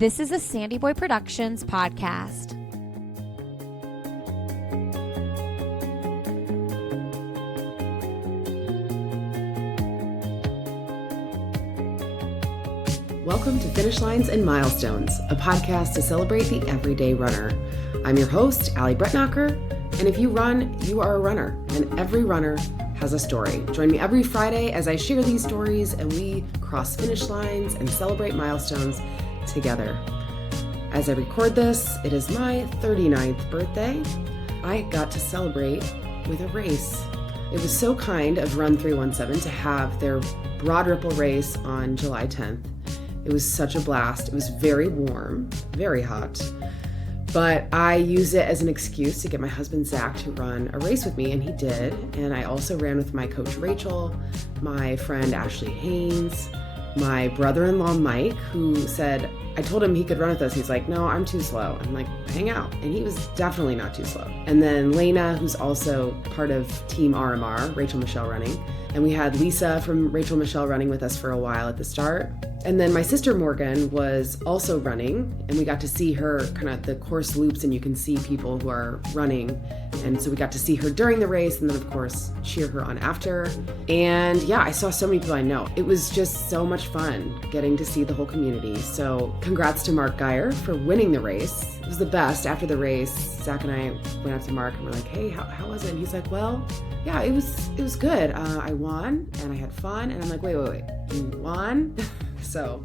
This is a SandyBoy Productions podcast. Welcome to Finish Lines and Milestones, a podcast to celebrate the everyday runner. I'm your host, Allie Bretnacher, and if you run, you are a runner, and every runner has a story. Join me every Friday as I share these stories and we cross finish lines and celebrate milestones together. As I record this, it is my 39th birthday. I got to celebrate with a race. It was so kind of Run 317 to have their Broad Ripple race on July 10th. It was such a blast. It was very warm, very hot, but I used it as an excuse to get my husband Zach to run a race with me, and he did. And I also ran with my coach Rachel, my friend Ashley Haynes, my brother-in-law Mike, who said, I told him he could run with us. He's like, no, I'm too slow. I'm like, hang out. And he was definitely not too slow. And then Lena, who's also part of Team RMR, Rachel Michelle Running. And we had Lisa from Rachel Michelle running with us for a while at the start. And then my sister Morgan was also running, and we got to see her kind of the course loops, and you can see people who are running. And so we got to see her during the race, and then of course cheer her on after. And yeah, I saw so many people I know. It was just so much fun getting to see the whole community. So congrats to Mark Geyer for winning the race. It was the best. After the race, Zach and I went up to Mark and we're like, hey, how was it? And he's like, well, yeah, it was good. I won and I had fun. And I'm like, wait, you won? So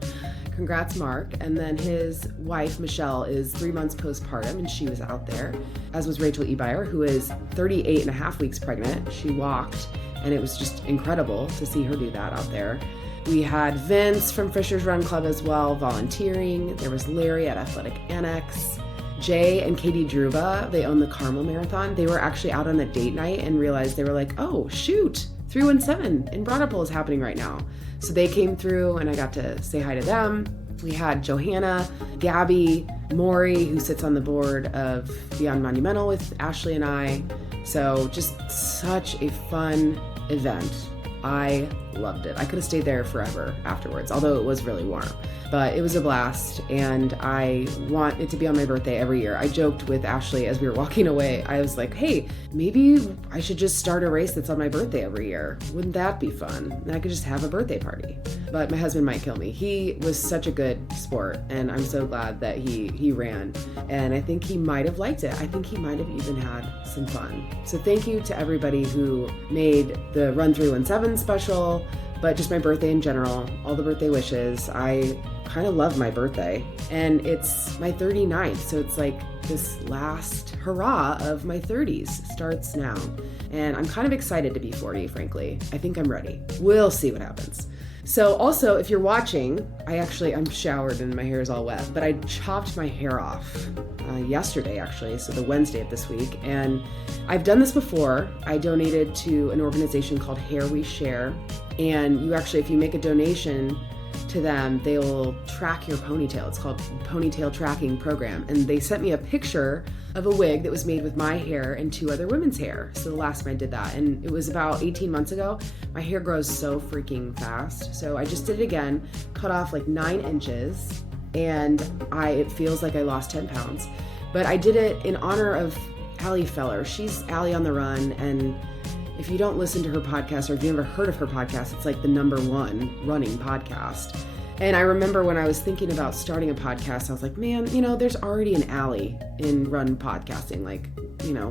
congrats, Mark. And then his wife, Michelle, is 3 months postpartum, and she was out there, as was Rachel Ebeyer, who is 38 and a half weeks pregnant. She walked, and it was just incredible to see her do that out there. We had Vince from Fisher's Run Club as well, volunteering. There was Larry at Athletic Annex. Jay and Katie Druva, they own the Carmel Marathon. They were actually out on a date night and realized they were like, oh, shoot, 317 in Broad Ripple is happening right now. So they came through and I got to say hi to them. We had Johanna, Gabby, Maury, who sits on the board of Beyond Monumental with Ashley and I. So just such a fun event. I loved it. I could have stayed there forever afterwards, although it was really warm. But it was a blast, and I want it to be on my birthday every year. I joked with Ashley as we were walking away. I was like, hey, maybe I should just start a race that's on my birthday every year. Wouldn't that be fun? And I could just have a birthday party. But my husband might kill me. He was such a good sport, and I'm so glad that he ran. And I think he might have liked it. I think he might have even had some fun. So thank you to everybody who made the Run 317 special, but just my birthday in general, all the birthday wishes. I kind of love my birthday, and it's my 39th, so it's like this last hurrah of my 30s starts now, and I'm kind of excited to be 40, frankly. I think I'm ready. We'll see what happens. So also, if you're watching, I'm showered and my hair is all wet, but I chopped my hair off yesterday, actually, so the Wednesday of this week, and I've done this before. I donated to an organization called Hair We Share, and you actually, if you make a donation to them, they will track your ponytail. It's called Ponytail Tracking Program. And they sent me a picture of a wig that was made with my hair and 2 other women's hair. So the last time I did that, and it was about 18 months ago. My hair grows so freaking fast. So I just did it again, cut off like 9 inches, and it feels like I lost 10 pounds. But I did it in honor of Allie Feller. She's Allie on the Run, and if you don't listen to her podcast, or if you've never heard of her podcast, it's like the #1 running podcast. And I remember when I was thinking about starting a podcast, I was like, man, there's already an Allie in run podcasting. Like,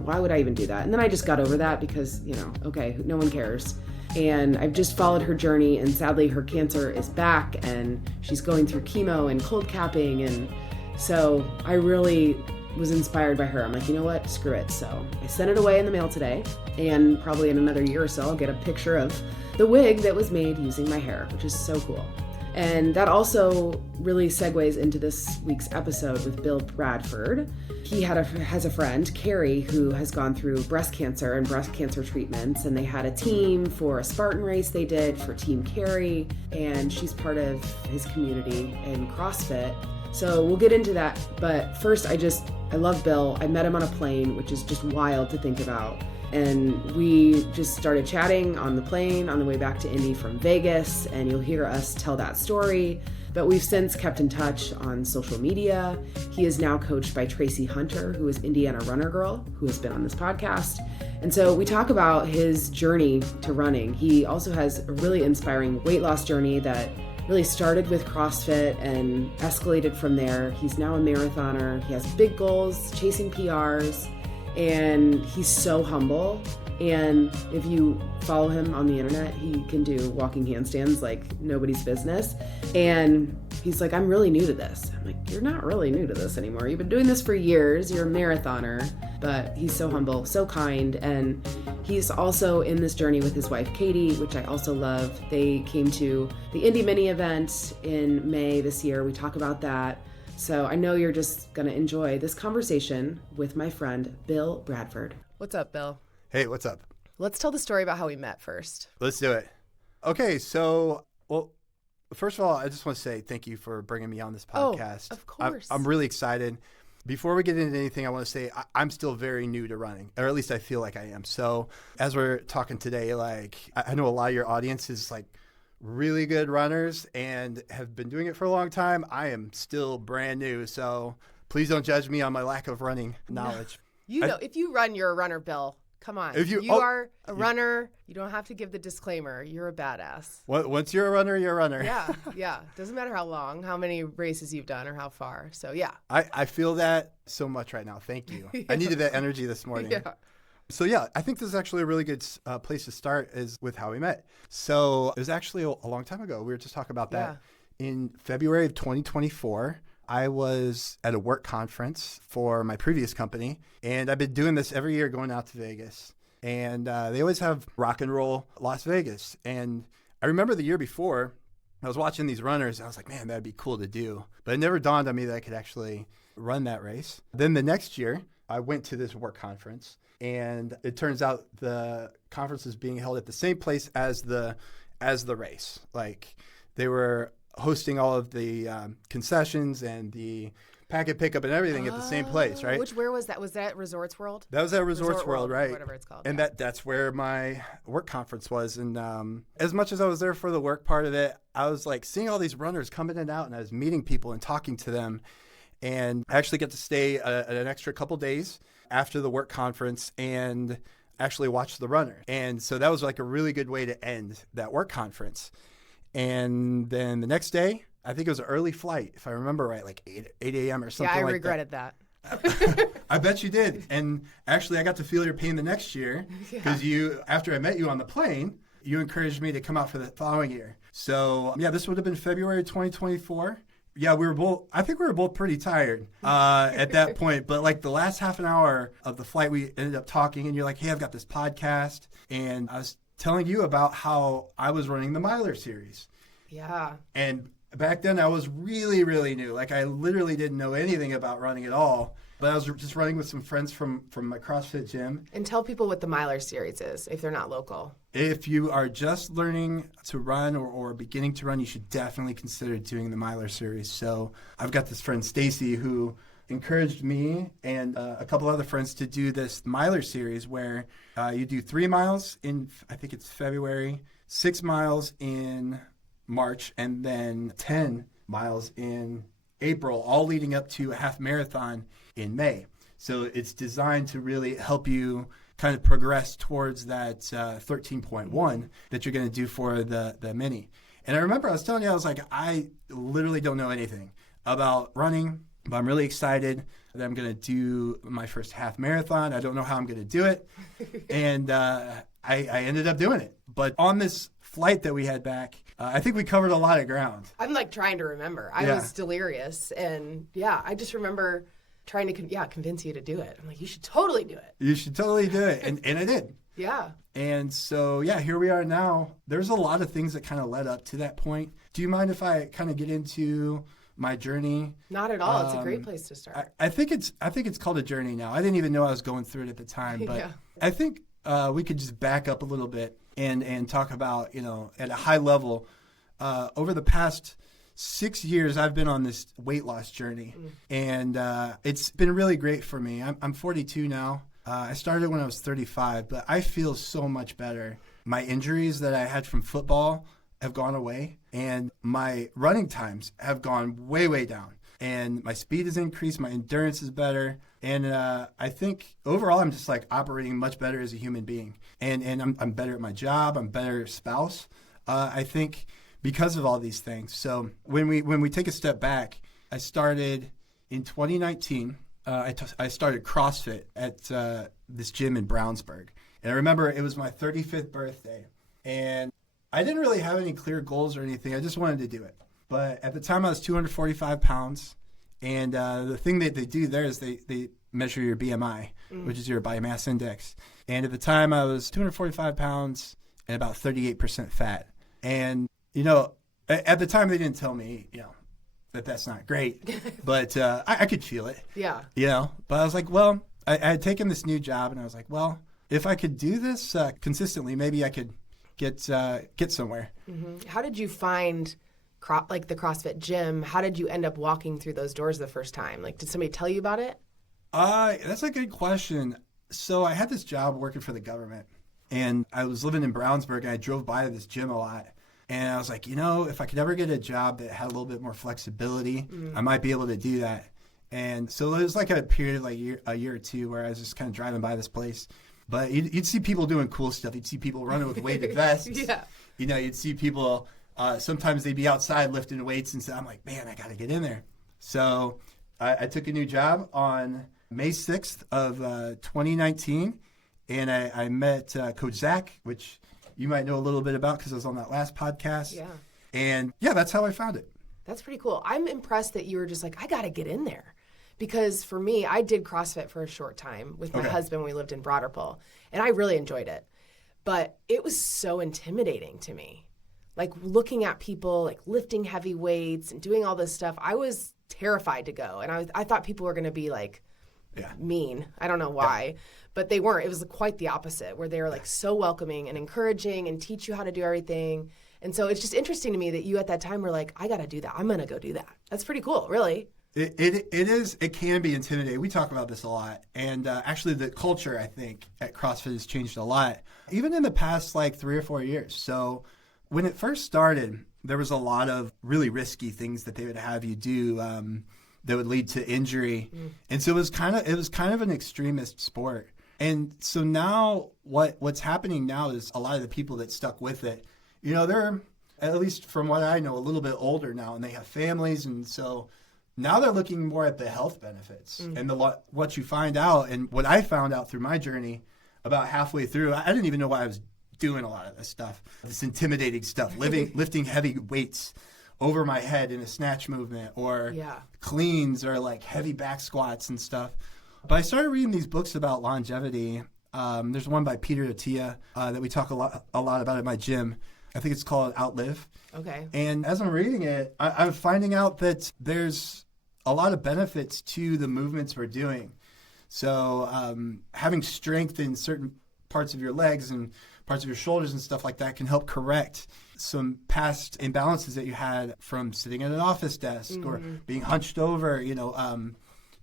why would I even do that? And then I just got over that because, okay, no one cares. And I've just followed her journey, and sadly her cancer is back, and she's going through chemo and cold capping. And so I really was inspired by her. I'm like, you know what, screw it. So I sent it away in the mail today, and probably in another year or so I'll get a picture of the wig that was made using my hair, which is so cool. And that also really segues into this week's episode with Bill Bradford. He has a friend, Carrie, who has gone through breast cancer and breast cancer treatments, and they had a team for a Spartan race they did for Team Carrie, and she's part of his community in CrossFit. So we'll get into that, but first I love Bill. I met him on a plane, which is just wild to think about. And we just started chatting on the plane on the way back to Indy from Vegas, and you'll hear us tell that story. But we've since kept in touch on social media. He is now coached by Tracie Hunter, who is Indiana Runner Girl, who has been on this podcast. And so we talk about his journey to running. He also has a really inspiring weight loss journey that really started with CrossFit and escalated from there. He's now a marathoner. He has big goals, chasing PRs, and he's so humble. And if you follow him on the internet, he can do walking handstands like nobody's business. And he's like, I'm really new to this. I'm like, you're not really new to this anymore. You've been doing this for years. You're a marathoner. But he's so humble, so kind. And he's also in this journey with his wife, Katie, which I also love. They came to the Indy Mini event in May this year. We talk about that. So I know you're just going to enjoy this conversation with my friend, Bill Bradford. What's up, Bill? Hey, what's up? Let's tell the story about how we met first. Let's do it. Okay, so, well, first of all, I just want to say thank you for bringing me on this podcast. Oh, of course. I'm really excited. Before we get into anything, I want to say I'm still very new to running, or at least I feel like I am. So as we're talking today, like I know a lot of your audience is like really good runners and have been doing it for a long time. I am still brand new, so please don't judge me on my lack of running knowledge. If you run, you're a runner, Bill. Come on. If you are a runner, you don't have to give the disclaimer. You're a badass. Once you're a runner, you're a runner. Yeah. Doesn't matter how long, how many races you've done, or how far. So, yeah. I feel that so much right now. Thank you. Yeah. I needed that energy this morning. Yeah. So, yeah, I think this is actually a really good place to start is with how we met. So it was actually a long time ago. We were just talking about that. Yeah. In February of 2024. I was at a work conference for my previous company, and I've been doing this every year going out to Vegas. And they always have Rock and Roll Las Vegas. And I remember the year before, I was watching these runners, and I was like, man, that'd be cool to do. But it never dawned on me that I could actually run that race. Then the next year, I went to this work conference, and it turns out the conference is being held at the same place as the race. Like, they were hosting all of the concessions and the packet pickup and everything at the same place, right? Where was that? Was that Resorts World? That was at Resorts World, right? Whatever it's called. And that's where my work conference was. And as much as I was there for the work part of it, I was like seeing all these runners come in and out, and I was meeting people and talking to them. And I actually got to stay an extra couple days after the work conference and actually watch the runner. And so that was like a really good way to end that work conference. And then the next day, I think it was an early flight, if I remember right, like 8 a.m. or something like that. Yeah, I regretted that. I bet you did. And actually, I got to feel your pain the next year because after I met you on the plane, you encouraged me to come out for the following year. So, yeah, this would have been February 2024. Yeah, I think we were both pretty tired at that point. But like the last half an hour of the flight, we ended up talking, and you're like, hey, I've got this podcast. And I was telling you about how I was running the Miler series. Yeah. And back then I was really, really new. Like I literally didn't know anything about running at all. But I was just running with some friends from my CrossFit gym. And tell people what the Miler series is if they're not local. If you are just learning to run or beginning to run, you should definitely consider doing the Miler series. So I've got this friend Stacy who encouraged me and a couple other friends to do this Miler series where you do 3 miles in, I think it's February, 6 miles in March, and then 10 miles in April, all leading up to a half marathon in May. So it's designed to really help you kind of progress towards that 13.1 that you're going to do for the mini. And I remember I was telling you, I was like, I literally don't know anything about running, but I'm really excited that I'm going to do my first half marathon. I don't know how I'm going to do it. And I ended up doing it. But on this flight that we had back, I think we covered a lot of ground. I'm like trying to remember. I was delirious. And I just remember trying to convince you to do it. I'm like, you should totally do it. You should totally do it. And I did. Yeah. And so, here we are now. There's a lot of things that kind of led up to that point. Do you mind if I kind of get into my journey? Not at all. It's a great place to start. I think it's called a journey now. I didn't even know I was going through it at the time, but I think we could just back up a little bit and talk about, at a high level, over the past 6 years, I've been on this weight loss journey, and it's been really great for me. I'm 42 now. I started when I was 35, but I feel so much better. My injuries that I had from football have gone away, and my running times have gone way, way down. And my speed has increased, my endurance is better, and I think overall I'm just like operating much better as a human being. And I'm better at my job, I'm better spouse, I think, because of all these things. So when we take a step back, I started in 2019. I started CrossFit at this gym in Brownsburg. And I remember it was my 35th birthday. And I didn't really have any clear goals or anything. I just wanted to do it. But at the time, I was 245 pounds. And the thing that they do there is they measure your BMI, which is your body mass index. And at the time, I was 245 pounds and about 38% fat. And, at the time, they didn't tell me, that's not great. But I could feel it. Yeah. But I was like, well, I had taken this new job, and I was like, well, if I could do this consistently, maybe I could get somewhere. Mm-hmm. How did you find the CrossFit gym? How did you end up walking through those doors the first time? Like, did somebody tell you about it? That's a good question. So I had this job working for the government, and I was living in Brownsburg, and I drove by this gym a lot. And I was like, if I could ever get a job that had a little bit more flexibility, I might be able to do that. And so it was like a period of like a year or two where I was just kind of driving by this place. But you'd see people doing cool stuff. You'd see people running with weighted vests. Yeah. You'd see people, sometimes they'd be outside lifting weights, and so I'm like, man, I got to get in there. So I took a new job on May 6th of 2019, and I met Coach Zach, which you might know a little bit about because I was on that last podcast. Yeah. And that's how I found it. That's pretty cool. I'm impressed that you were just like, I got to get in there. Because for me, I did CrossFit for a short time with my husband when we lived in Bradford, and I really enjoyed it. But it was so intimidating to me. Like looking at people like lifting heavy weights and doing all this stuff, I was terrified to go. And I thought people were going to be like mean. I don't know why. But they weren't. It was quite the opposite, where they were like so welcoming and encouraging and teach you how to do everything. And so it's just interesting to me that you at that time were like, I got to do that. I'm going to go do that. That's pretty cool, really. It can be intimidating. We talk about this a lot. And actually the culture, I think, at CrossFit has changed a lot, even in the past like 3 or 4 years. So when it first started, there was a lot of really risky things that they would have you do that would lead to injury. And so it was kind of an extremist sport. And so now what's happening now is a lot of the people that stuck with it, they're, at least from what I know, a little bit older now, and they have families. And so now they're looking more at the health benefits and what you find out. And what I found out through my journey about halfway through, I didn't even know why I was doing a lot of this stuff, this intimidating stuff, lifting heavy weights over my head in a snatch movement or cleans or like heavy back squats and stuff. But I started reading these books about longevity. There's one by Peter Attia that we talk a lot about at my gym. I think it's called Outlive. Okay. And as I'm reading it, I'm finding out that there's a lot of benefits to the movements we're doing. So having strength in certain parts of your legs and parts of your shoulders and stuff like that can help correct some past imbalances that you had from sitting at an office desk or being hunched over,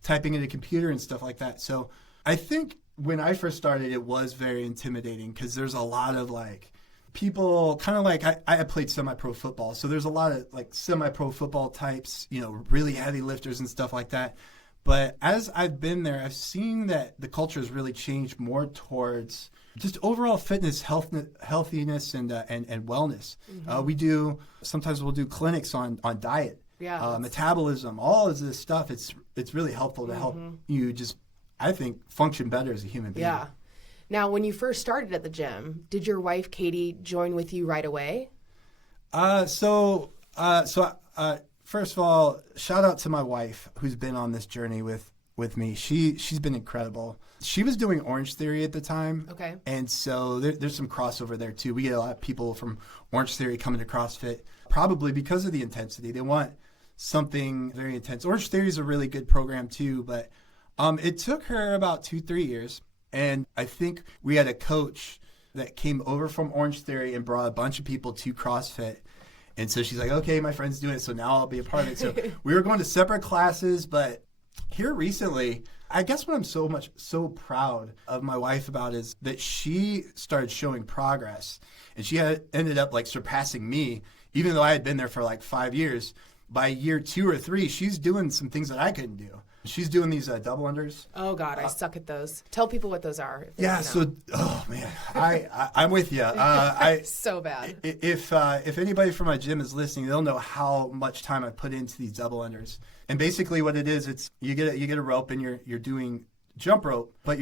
typing at a computer and stuff like that. So I think when I first started, it was very intimidating because there's a lot of like people kind of like I played semi-pro football. So there's a lot of like semi-pro football types, really heavy lifters and stuff like that. But as I've been there, I've seen that the culture has really changed more towards just overall fitness, healthiness, and wellness. Sometimes we'll do clinics on diet. Metabolism, all of this stuff. It's really helpful to help you just, I think, function better as a human being. Yeah. Now, when you first started at the gym, did your wife Katie join with you right away? So first of all, shout out to my wife who's been on this journey with me. She's been incredible. She was doing Orange Theory at the time. Okay. And so there's some crossover there too. We get a lot of people from Orange Theory coming to CrossFit, probably because of the intensity. They want something very intense. Orange Theory is a really good program too, but it took her about 2-3 years. And I think we had a coach that came over from Orange Theory and brought a bunch of people to CrossFit. And so she's like, okay, my friend's doing it, so now I'll be a part of it. So we were going to separate classes, but here recently, I guess what I'm so proud of my wife about is that she started showing progress, and she ended up like surpassing me, even though I had been there for like 5 years. By year 2 or 3, she's doing some things that I couldn't do. She's doing these double unders. Oh God, I suck at those. Tell people what those are. Yeah. So, oh man, I'm with you. So bad. If anybody from my gym is listening, they'll know how much time I put into these double unders. And basically, what it is, it's you get a rope and you're doing jump rope, but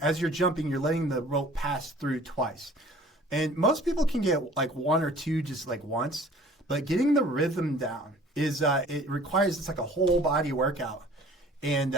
as you're jumping, you're letting the rope pass through twice. And most people can get like 1 or 2 just like once. But getting the rhythm down is, it requires, it's like a whole body workout. And,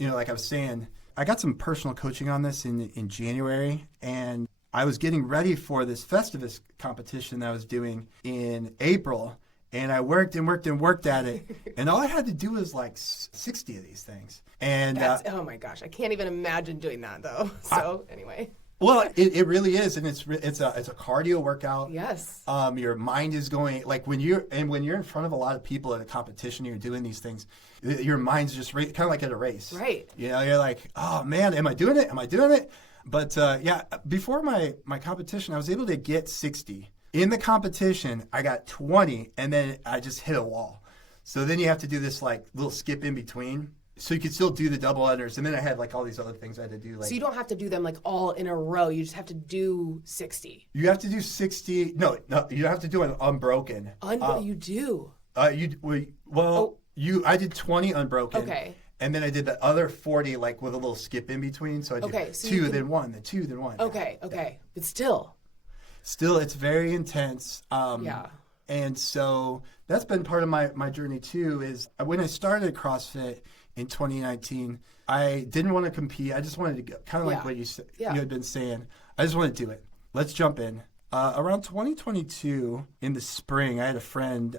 like I was saying, I got some personal coaching on this in January, and I was getting ready for this Festivus competition that I was doing in April, and I worked at it, and all I had to do was like 60 of these things. And oh my gosh, I can't even imagine doing that though. So anyway. Well, it really is, and it's a cardio workout. Yes. Your mind is going, like when you're in front of a lot of people at a competition, and you're doing these things, your mind's just kind of like at a race. Right. You're like, oh man, am I doing it? Am I doing it? But before my competition, I was able to get 60. In the competition, I got 20, and then I just hit a wall. So then you have to do this like little skip in between. So you could still do the double unders, and then I had like all these other things I had to do. Like, so you don't have to do them like all in a row. You just have to do 60. You have to do 60. No, you have to do an unbroken. You do. I did 20 unbroken. Okay. And then I did the other 40 like with a little skip in between. So I did 2, then 1, then 2, then 1. Okay. Yeah. But still, it's very intense. Yeah. And so that's been part of my journey too. Is when I started CrossFit in 2019, I didn't want to compete. I just wanted to go, kind of like what you had been saying. I just wanted to do it. Let's jump in. Around 2022 in the spring, I had a friend.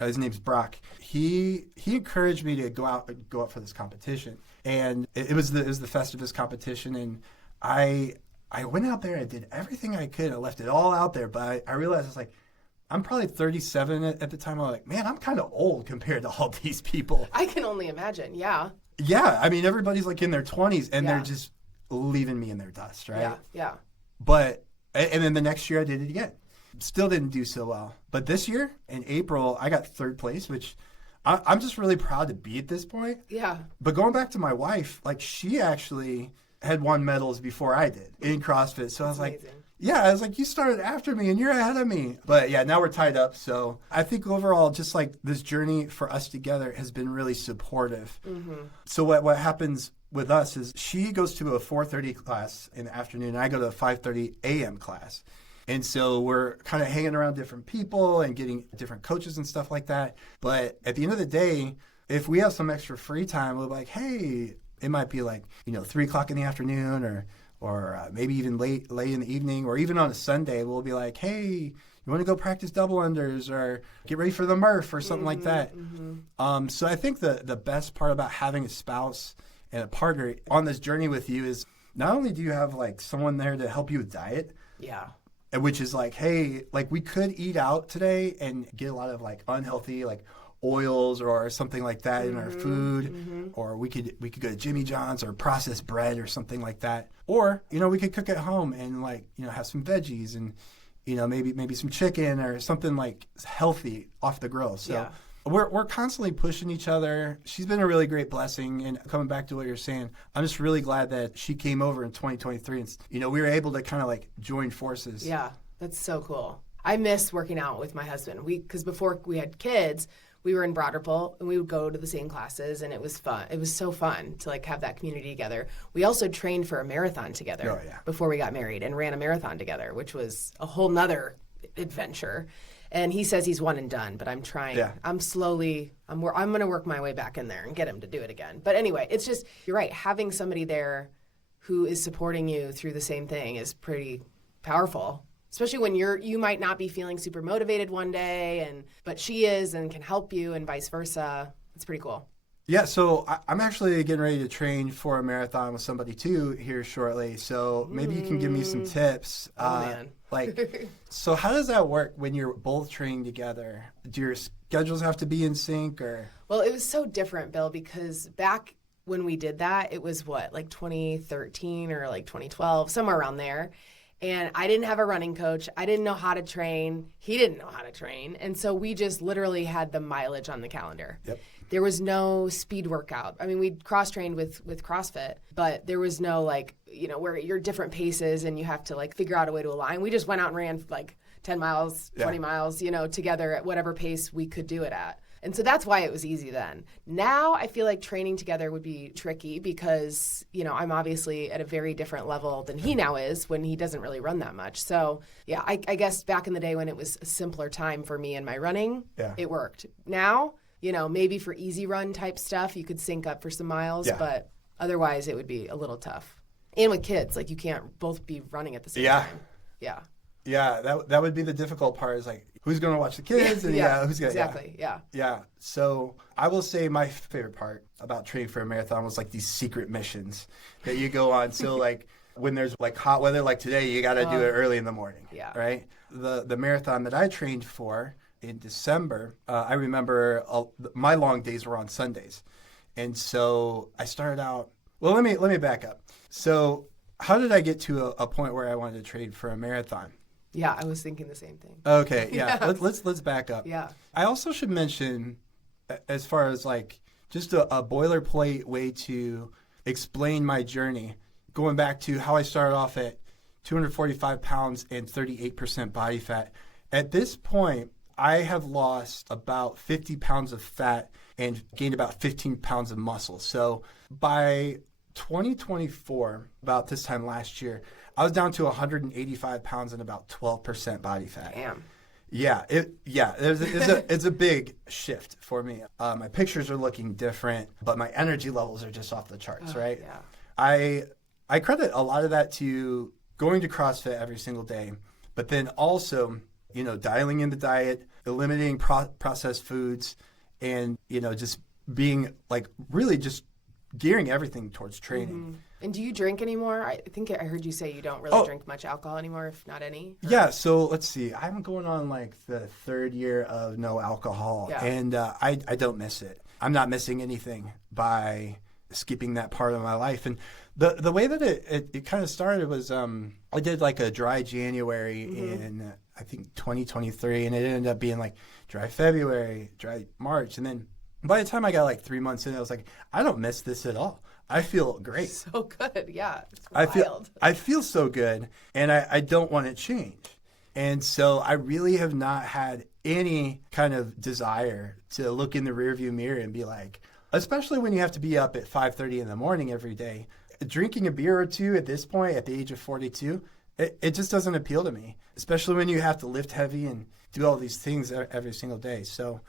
His name's Brock. He encouraged me to go out for this competition, and it was the Festivus competition. And I went out there. I did everything I could. I left it all out there, but I realized it's like, I'm probably 37 at the time. I'm like, man, I'm kind of old compared to all these people. I can only imagine. Yeah. Yeah. I mean, everybody's like in their 20s, and they're just leaving me in their dust, right? Yeah. But, and then the next year I did it again. Still didn't do so well. But this year, in April, I got 3rd place, which I'm just really proud to be at this point. Yeah. But going back to my wife, like she actually had won medals before I did in CrossFit. So I was like, you started after me and you're ahead of me. But yeah, now we're tied up. So I think overall, just like this journey for us together has been really supportive. Mm-hmm. So what happens with us is she goes to a 4:30 class in the afternoon, and I go to a 5:30 a.m. class. And so we're kind of hanging around different people and getting different coaches and stuff like that. But at the end of the day, if we have some extra free time, we'll be like, hey, it might be like, 3 o'clock in the afternoon or maybe even late in the evening, or even on a Sunday, we'll be like, hey, you want to go practice double unders or get ready for the Murph or something like that. Mm-hmm. So I think the best part about having a spouse and a partner on this journey with you is not only do you have like someone there to help you with diet, which is like, hey, like we could eat out today and get a lot of like unhealthy like oils or something like that in our food, or we could go to Jimmy John's or processed bread or something like that, or we could cook at home and like have some veggies and maybe some chicken or something like healthy off the grill. So we're constantly pushing each other. She's been a really great blessing. And coming back to what you're saying, I'm just really glad that she came over in 2023 and we were able to kind of like join forces. Yeah, that's so cool. I miss working out with my husband. Because before we had kids, we were in Bradford and we would go to the same classes, and it was fun. It was so fun to like have that community together. We also trained for a marathon together before we got married and ran a marathon together, which was a whole nother adventure. And he says he's one and done, but I'm trying. Yeah. I'm going to work my way back in there and get him to do it again. But anyway, it's just, you're right. Having somebody there who is supporting you through the same thing is pretty powerful. Especially when you might not be feeling super motivated one day, but she is and can help you, and vice versa. It's pretty cool. Yeah, so I'm actually getting ready to train for a marathon with somebody too here shortly. So maybe you can give me some tips. Man. So how does that work when you're both training together? Do your schedules have to be in sync or? Well, it was so different, Bill, because back when we did that, it was like 2013 or like 2012, somewhere around there. And I didn't have a running coach. I didn't know how to train. He didn't know how to train. And so we just literally had the mileage on the calendar. Yep. There was no speed workout. I mean, we cross-trained with CrossFit, but there was no where you're different paces and you have to figure out a way to align. We just went out and ran 10 miles, 20 miles, together at whatever pace we could do it at. And so that's why it was easy then. Now I feel like training together would be tricky because, I'm obviously at a very different level than he now is when he doesn't really run that much. So, yeah, I guess back in the day when it was a simpler time for me and my running, it worked. Now, maybe for easy run type stuff, you could sync up for some miles, but otherwise it would be a little tough. And with kids, you can't both be running at the same time. Yeah. Yeah, that would be the difficult part is who's going to watch the kids? And who's going to... Exactly, yeah. Yeah, so I will say my favorite part about training for a marathon was these secret missions that you go on. So when there's hot weather like today, you got to do it early in the morning, right? The marathon that I trained for in December, I remember my long days were on Sundays. And so I started out... Well, let me back up. So how did I get to a point where I wanted to train for a marathon? Yeah, I was thinking the same thing. Okay, yeah. Let's back up. Yeah. I also should mention, as far as just a boilerplate way to explain my journey, going back to how I started off at 245 pounds and 38% body fat. At this point, I have lost about 50 pounds of fat and gained about 15 pounds of muscle. So by 2024, about this time last year, I was down to 185 pounds and about 12% body fat. Damn. Yeah, it's a big shift for me. My pictures are looking different, but my energy levels are just off the charts, right? Yeah. I credit a lot of that to going to CrossFit every single day, but then also, dialing in the diet, eliminating processed foods, and, just being really just gearing everything towards training. Mm-hmm. And do you drink anymore? I think I heard you say you don't really drink much alcohol anymore, if not any. Or... Yeah, so let's see. I'm going on the third year of no alcohol, and I don't miss it. I'm not missing anything by skipping that part of my life. And the way that it kind of started was I did a dry January in, I think, 2023, and it ended up being dry February, dry March, and then by the time I got 3 months in, I was I don't miss this at all. I feel great. So good, yeah. It's wild. I feel so good, and I don't want to change. And so I really have not had any kind of desire to look in the rearview mirror and be especially when you have to be up at 5:30 in the morning every day, drinking a beer or two at this point, at the age of 42, it just doesn't appeal to me, especially when you have to lift heavy and do all these things every single day. So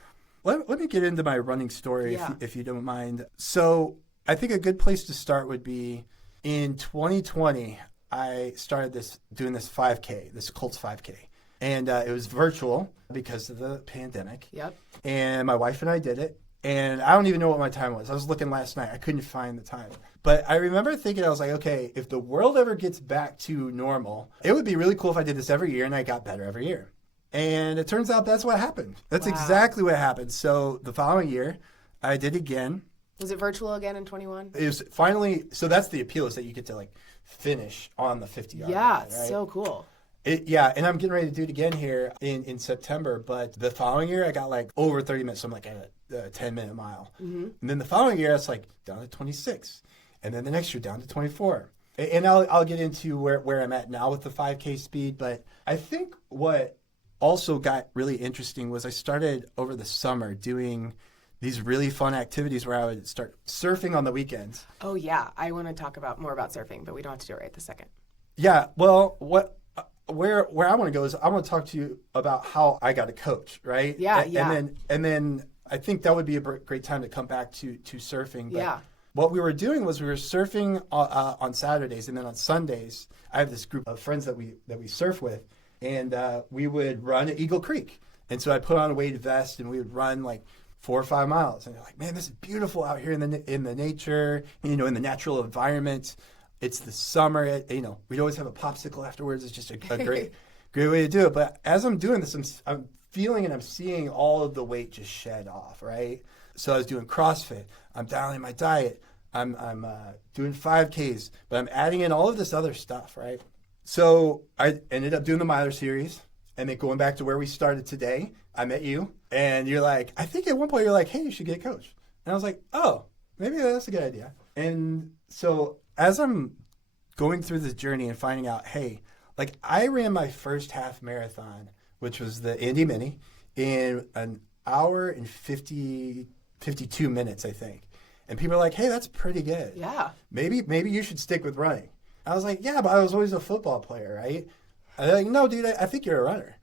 let me get into my running story, if you don't mind. So I think a good place to start would be in 2020, I started doing this 5K, this Colts 5K. And it was virtual because of the pandemic. Yep. And my wife and I did it. And I don't even know what my time was. I was looking last night. I couldn't find the time. But I remember thinking, I was okay, if the world ever gets back to normal, it would be really cool if I did this every year and I got better every year. And it turns out that's what happened. That's exactly what happened. So the following year, I did again. Was it virtual again in 21? It was finally, so that's the appeal, is that you get to finish on the 50-yard line. Yeah, it's so cool. And I'm getting ready to do it again here in September, but the following year I got over 30 minutes, so I'm at a 10-minute mile. Mm-hmm. And then the following year it's down to 26, and then the next year down to 24. And I'll get into where I'm at now with the 5K speed, but I think what also got really interesting was I started over the summer doing these really fun activities where I would start surfing on the weekends. Oh yeah, I want to talk more about surfing, but we don't have to do it right this second. Yeah, well, where I want to go is I want to talk to you about how I got a coach, right? Yeah, And then I think that would be a great time to come back to surfing. But yeah. What we were doing was we were surfing on Saturdays, and then on Sundays I have this group of friends that we surf with, and we would run at Eagle Creek. And so I put on a weighted vest, and we would run 4 or 5 miles. And they're man, this is beautiful out here in the nature, in the natural environment. It's the summer. We'd always have a popsicle afterwards. It's just a great way to do it. But as I'm doing this, I'm feeling and I'm seeing all of the weight just shed off, right? So I was doing CrossFit. I'm dialing my diet. I'm doing 5Ks, but I'm adding in all of this other stuff, right? So I ended up doing the Miler series, and then going back to where we started today, I met you, and you're like, I think at one point you're like, hey, you should get a coach. And I was like, oh, maybe that's a good idea. And so as I'm going through this journey and finding out, hey, like I ran my first half marathon, which was the Indy Mini, in an hour and 52 minutes, I think. And people are like, hey, that's pretty good. Yeah. Maybe you should stick with running. I was like, yeah, but I was always a football player, right? I'm like, no, dude, I think you're a runner.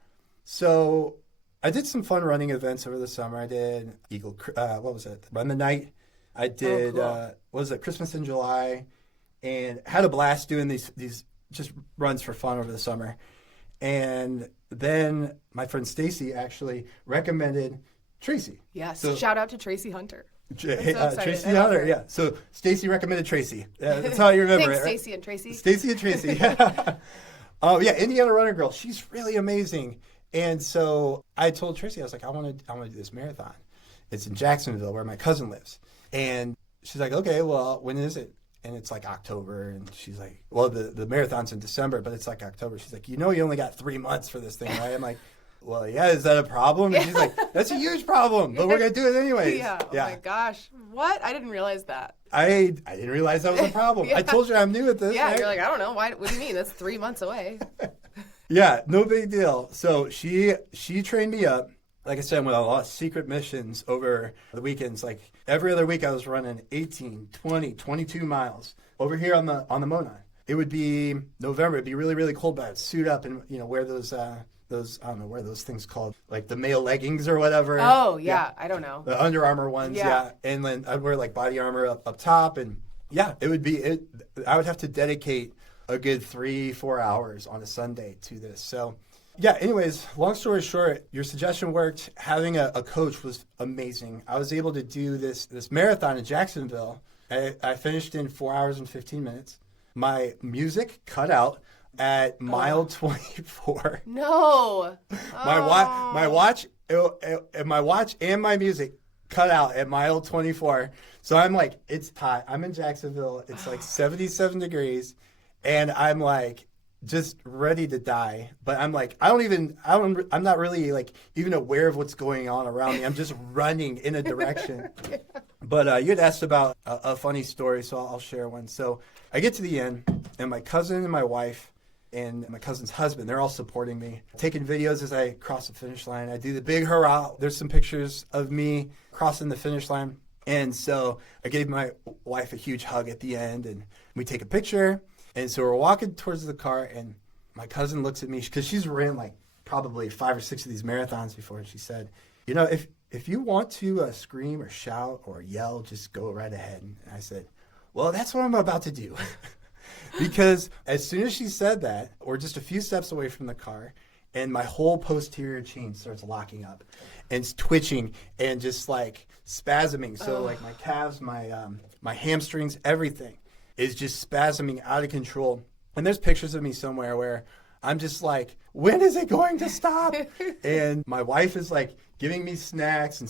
So I did some fun running events over the summer. I did Run the Night. I did, Christmas in July, and had a blast doing these just runs for fun over the summer. And then my friend Stacy actually recommended Tracie. Yes. So, shout out to Tracie Hunter. Tracie Hunter, yeah. So Stacy recommended Tracie. That's how you remember Thanks, it, right? Stacy and Tracy. Stacy and Tracy. Yeah. Oh yeah, Indiana Runner Girl. She's really amazing. And so I told Tracie, I was like, I want to do this marathon. It's in Jacksonville, where my cousin lives. And she's like, okay, well, when is it? And it's like October. And she's like, well, the marathon's in December, but it's like October. She's like, you only got 3 months for this thing, right? I'm like, well, yeah, is that a problem? And she's like, that's a huge problem, but we're going to do it anyways. Yeah. Oh my gosh. What? I didn't realize that. I didn't realize that was a problem. Yeah. I told you I'm new at this. Yeah, right? you're like, I don't know. What do you mean? That's 3 months away. Yeah, no big deal. So she trained me up. Like I said, with a lot of secret missions over the weekends. Like every other week I was running 18, 20, 22 miles over here on the Monon. It would be November. It'd be really, really cold, but I'd suit up and wear those I don't know, what are those things called? Like the male leggings or whatever. Oh, yeah. I don't know. The Under Armour ones, yeah. And then I'd wear like body armor up top. And yeah, I would have to dedicate a good 3-4 hours on a Sunday to this. So yeah, anyways, long story short, your suggestion worked. Having a coach was amazing. I was able to do this marathon in Jacksonville. I finished in 4 hours and 15 minutes. My music cut out at mile 24. No. My watch and my music cut out at mile 24. So I'm like, it's hot. I'm in Jacksonville. It's like 77 degrees, and I'm like just ready to die. But I'm like, I'm not really like even aware of what's going on around me. I'm just running in a direction. Yeah. But you had asked about a funny story, so I'll share one. So I get to the end, and my cousin and my wife and my cousin's husband, they're all supporting me, taking videos as I cross the finish line. I do the big hurrah. There's some pictures of me crossing the finish line. And so I gave my wife a huge hug at the end, and we take a picture. And so we're walking towards the car, and my cousin looks at me, because she's ran like probably 5 or 6 of these marathons before, and she said, if you want to scream or shout or yell, just go right ahead. And I said, well, that's what I'm about to do. Because as soon as she said that, we're just a few steps away from the car, and my whole posterior chain starts locking up and twitching and just like spasming. So like my calves, my hamstrings, everything is just spasming out of control. And there's pictures of me somewhere where I'm just like, when is it going to stop? And my wife is like giving me snacks,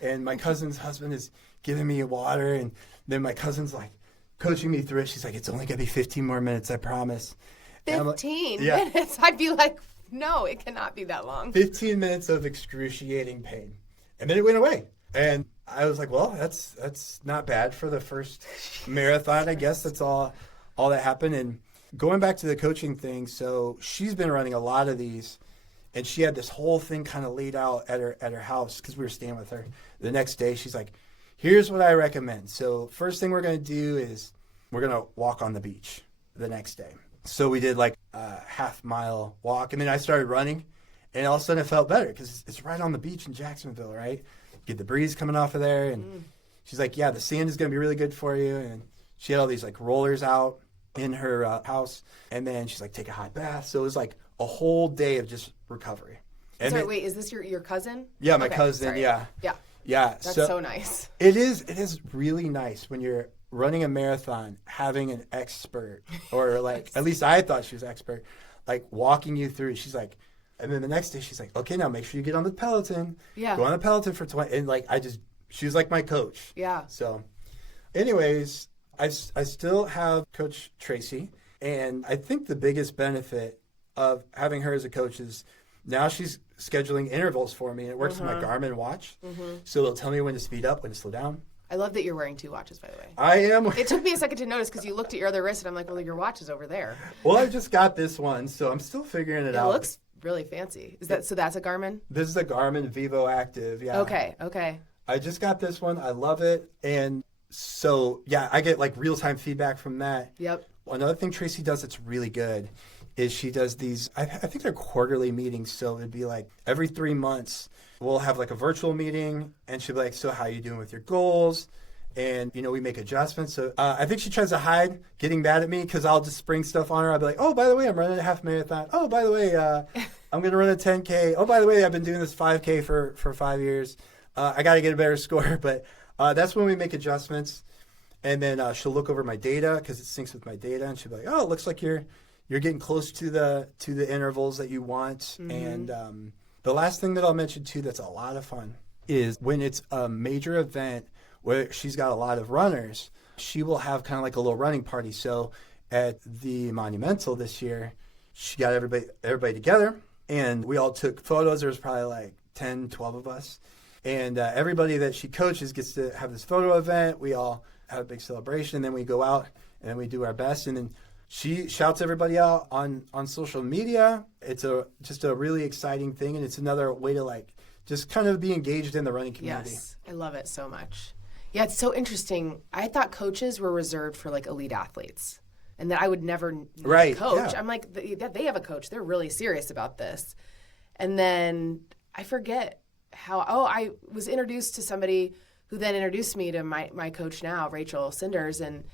and my cousin's husband is giving me water, and then my cousin's like coaching me through it. She's like, it's only gonna be 15 more minutes, I promise. 15 minutes? I'd be like, no, it cannot be that long. 15 minutes of excruciating pain. And then it went away. And I was like, well, that's not bad for the first marathon. I guess that's all that happened. And going back to the coaching thing, so she's been running a lot of these, and she had this whole thing kind of laid out at her house, because we were staying with her. The next day, she's like, here's what I recommend. So first thing we're going to do is we're going to walk on the beach the next day. So we did like a half-mile walk, and then I started running, and all of a sudden it felt better, because it's right on the beach in Jacksonville, right? Get the breeze coming off of there, and she's like, yeah, the sand is going to be really good for you. And she had all these like rollers out in her house, and then she's like, take a hot bath. So it was like a whole day of just recovery. And Sorry, wait, is this your cousin? Yeah, my cousin, sorry. yeah. Yeah. Yeah. That's so nice. It is really nice when you're running a marathon, having an expert, or like, at least I thought she was expert, like walking you through. She's like, and then the next day she's like, okay, now make sure you get on the Peloton. Yeah. Go on the Peloton for 20, and like, she was like my coach. Yeah. So, anyways, I still have Coach Tracie, and I think the biggest benefit of having her as a coach is now she's scheduling intervals for me. It works with my Garmin watch, so it'll tell me when to speed up, when to slow down. I love that you're wearing 2 watches, by the way. I am. It took me a second to notice because you looked at your other wrist, and I'm like, well, your watch is over there. Well, I just got this one, so I'm still figuring it out. It looks really fancy. So that's a Garmin? This is a Garmin Vivo Active, yeah. Okay. I just got this one. I love it. And so, yeah, I get like real-time feedback from that. Yep. Another thing Tracie does that's really good is she does these, I think they're quarterly meetings. So it'd be like every 3 months, we'll have like a virtual meeting, and she'll be like, so how are you doing with your goals? And, we make adjustments. So I think she tries to hide getting mad at me because I'll just spring stuff on her. I'll be like, oh, by the way, I'm running a half marathon. Oh, by the way, I'm going to run a 10K. Oh, by the way, I've been doing this 5K for 5 years. I got to get a better score. But that's when we make adjustments. And then she'll look over my data because it syncs with my data. And she'll be like, oh, it looks like you're getting close to the intervals that you want. And the last thing that I'll mention, too, that's a lot of fun is when it's a major event where she's got a lot of runners, she will have kind of like a little running party. So at the Monumental this year, she got everybody together, and we all took photos. There was probably like 10, 12 of us. And everybody that she coaches gets to have this photo event. We all have a big celebration, and then we go out and we do our best. And then she shouts everybody out on social media. It's just a really exciting thing, and it's another way to like just kind of be engaged in the running community. Yes, I love it so much. Yeah, it's so interesting. I thought coaches were reserved for like elite athletes, and that I would never coach. Yeah. I'm like, they have a coach. They're really serious about this. And then I forget I was introduced to somebody who then introduced me to my coach now, Rachel Cinders, and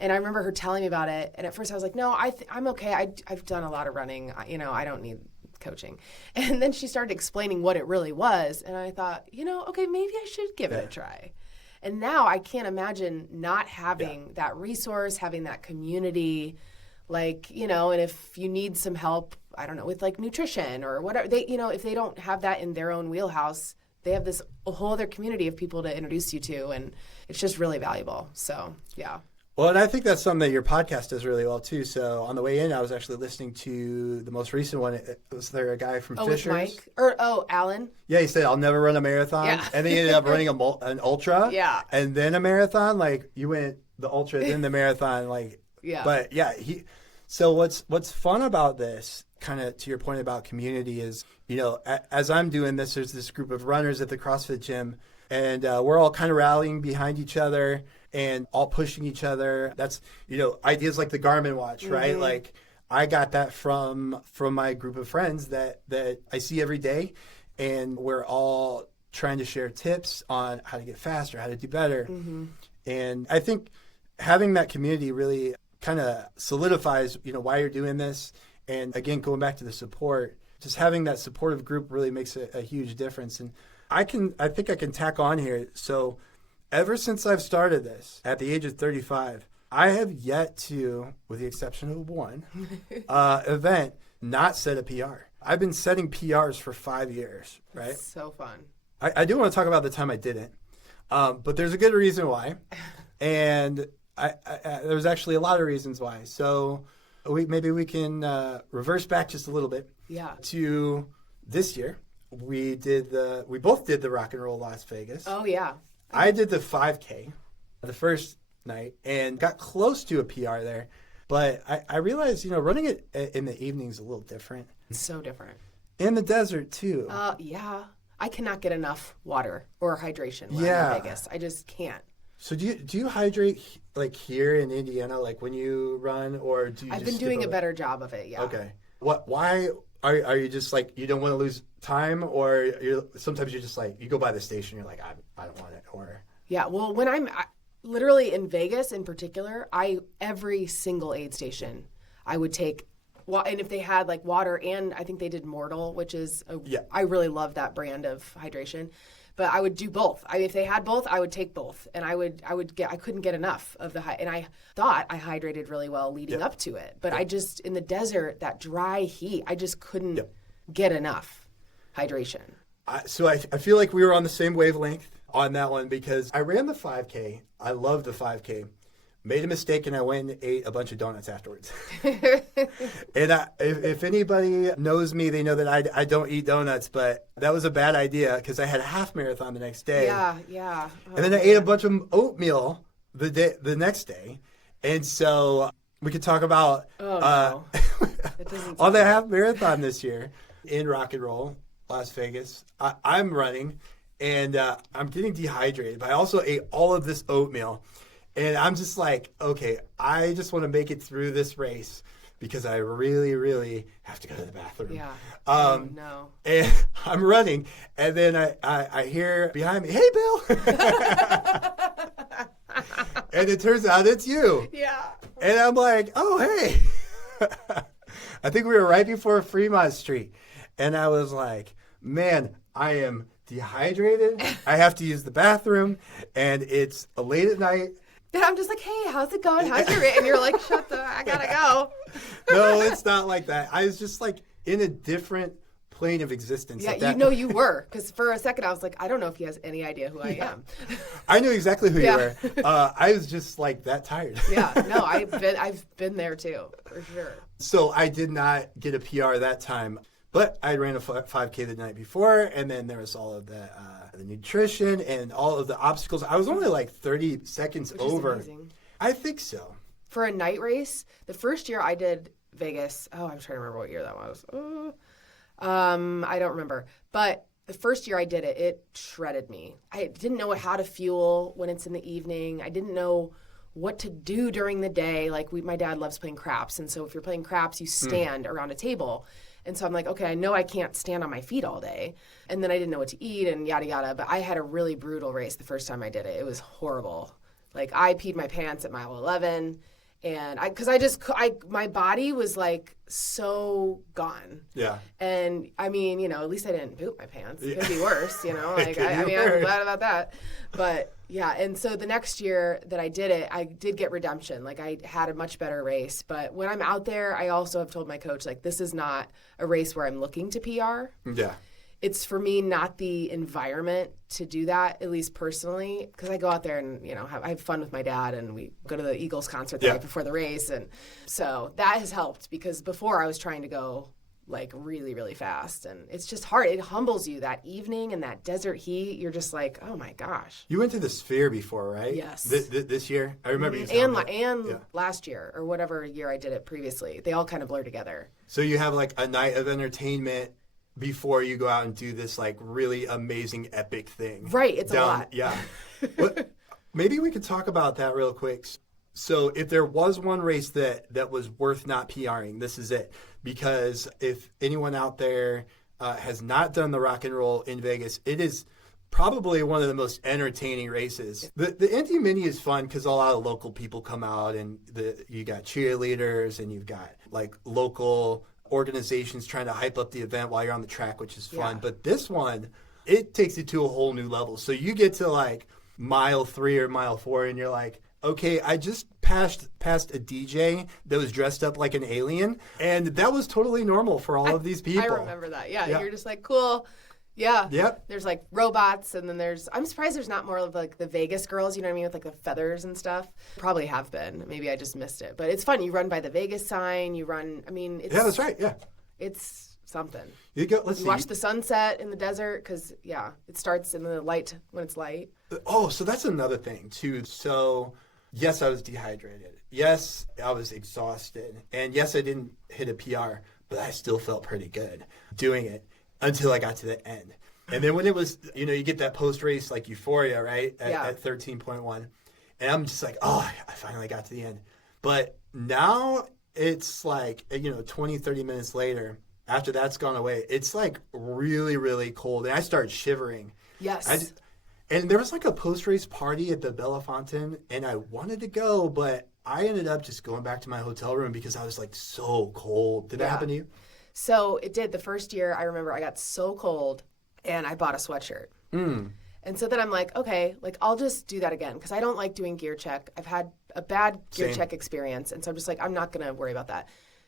I remember her telling me about it. And at first I was like, no, I'm okay. I've done a lot of running. I don't need coaching. And then she started explaining what it really was, and I thought, okay, maybe I should give it a try. And now I can't imagine not having that resource, having that community, like, and if you need some help, I don't know, with like nutrition or whatever, if they don't have that in their own wheelhouse, they have this whole other community of people to introduce you to, and it's just really valuable. So, yeah. Well, and I think that's something that your podcast does really well, too. So on the way in, I was actually listening to the most recent one. Was there a guy from Fishers? With Mike? Alan? Yeah, he said, I'll never run a marathon. Yeah. And then he ended up running an ultra. Yeah. And then a marathon. Like, you went the ultra, then the marathon. Like, yeah. But, yeah, so what's fun about this, kind of to your point about community, is, as I'm doing this, there's this group of runners at the CrossFit gym, and we're all kind of rallying behind each other and all pushing each other. That's, ideas like the Garmin watch, right? Mm-hmm. Like, I got that from my group of friends that I see every day, and we're all trying to share tips on how to get faster, how to do better. Mm-hmm. And I think having that community really kind of solidifies, why you're doing this. And again, going back to the support, just having that supportive group really makes a huge difference. And I think I can tack on here. So ever since I've started this at the age of 35, I have yet to, with the exception of one event, not set a PR. I've been setting PRs for 5 years, right? That's so fun. I do want to talk about the time I didn't, but there's a good reason why. And there's actually a lot of reasons why. So maybe we can reverse back just a little bit. Yeah. To this year, we both did the Rock and Roll Las Vegas. Oh yeah. I did the 5K the first night and got close to a PR there, but I realized running it in the evening is a little different. It's so different. In the desert too. Yeah. I cannot get enough water or hydration when I'm in Vegas. I just can't. So do you hydrate like here in Indiana, like when you run, or do you? I've been doing a better job of it. Yeah. Okay. Why are you just like, you don't want to lose time, or sometimes you're just like, you go by the station, you're like, I don't want it, or? Yeah. Well, when I'm literally in Vegas in particular, every single aid station I would take. And if they had like water, and I think they did Mortal, which is I really love that brand of hydration. But I would do both. If they had both, I would take both, and I couldn't get enough of and I thought I hydrated really well leading up to it, but I just, in the desert, that dry heat, I just couldn't get enough hydration. So I feel like we were on the same wavelength on that one because I ran the 5K. I love the 5K. Made a mistake and I went and ate a bunch of donuts afterwards. And if anybody knows me, they know that I don't eat donuts, but that was a bad idea because I had a half marathon the next day. Yeah. And then I ate a bunch of oatmeal the next day. And so we could talk about no. on the half marathon this year in Rock and Roll, Las Vegas. I'm running and I'm getting dehydrated, but I also ate all of this oatmeal. And I'm just like, okay, I just want to make it through this race because I really, really have to go to the bathroom. Yeah. No. And I'm running, and then I hear behind me, "Hey, Bill!" And it turns out it's you. Yeah. And I'm like, "Oh, hey!" I think we were right before Fremont Street, and I was like, "Man, I am dehydrated. I have to use the bathroom, and it's late at night." And I'm just like, hey, how's it going? How's your race? And you're like, I gotta go. No, it's not like that. I was just like in a different plane of existence. Yeah, you were. Because for a second I was like, I don't know if he has any idea who I am. I knew exactly who you were. I was just like that tired. Yeah, no, I've been there too, for sure. So I did not get a PR that time. But I ran a 5K the night before, and then there was all of the nutrition and all of the obstacles. I was only like 30 seconds over. Amazing. I think so. For a night race, the first year I did Vegas, I'm trying to remember what year that was. I don't remember. But the first year I did it, it shredded me. I didn't know how to fuel when it's in the evening. I didn't know what to do during the day. Like my dad loves playing craps, and so if you're playing craps, you stand around a table. And so I'm like, okay, I know I can't stand on my feet all day. And then I didn't know what to eat and yada, yada. But I had a really brutal race the first time I did it. It was horrible. Like, I peed my pants at mile 11. And my body was like so gone. Yeah. And I mean, at least I didn't poop my pants. It could be worse, Like, I'm glad about that. But yeah. And so the next year that I did it, I did get redemption. Like, I had a much better race. But when I'm out there, I also have told my coach, like, this is not a race where I'm looking to PR. Yeah. It's for me not the environment to do that, at least personally, because I go out there and I have fun with my dad, and we go to the Eagles concert the night before the race, and so that has helped because before I was trying to go like really, really fast, and it's just hard. It humbles you that evening in that desert heat. You're just like, oh my gosh. You went to the Sphere before, right? Yes. This year, I remember you. And last year or whatever year I did it previously, they all kind of blur together. So you have like a night of entertainment before you go out and do this like really amazing epic thing. Right, it's a lot. Yeah. Maybe we could talk about that real quick. So if there was one race that was worth not PRing, this is it. Because if anyone out there has not done the Rock and Roll in Vegas, it is probably one of the most entertaining races. The Indy Mini is fun because a lot of local people come out, and you got cheerleaders and you've got like local organizations trying to hype up the event while you're on the track, which is fun. Yeah. But this one, it takes you to a whole new level. So you get to like mile 3 or mile 4 and you're like, okay, I just passed a DJ that was dressed up like an alien, and that was totally normal for all of these people. I remember that. Yeah. You're just like, cool. Yeah. Yep. There's like robots, and then I'm surprised there's not more of like the Vegas girls, you know what I mean, with like the feathers and stuff. Probably have been. Maybe I just missed it. But it's fun. You run by the Vegas sign. It's, yeah, that's right. Yeah. It's something. You watch the sunset in the desert because, it starts in the light when it's light. Oh, so that's another thing too. So, yes, I was dehydrated. Yes, I was exhausted. And yes, I didn't hit a PR, but I still felt pretty good doing it. Until I got to the end. And then when it was, you get that post-race like euphoria, right? At 13.1. And I'm just like, oh, I finally got to the end. But now it's like, 20, 30 minutes later, after that's gone away, it's like really, really cold. And I started shivering. Yes. And there was like a post-race party at the Belafonte, and I wanted to go, but I ended up just going back to my hotel room because I was like so cold. Did that happen to you? So it did. The first year, I remember I got so cold, and I bought a sweatshirt. And so then I'm like, okay, like I'll just do that again because I don't like doing gear check. I've had a bad gear check experience, and so I'm just like, I'm not going to worry about that.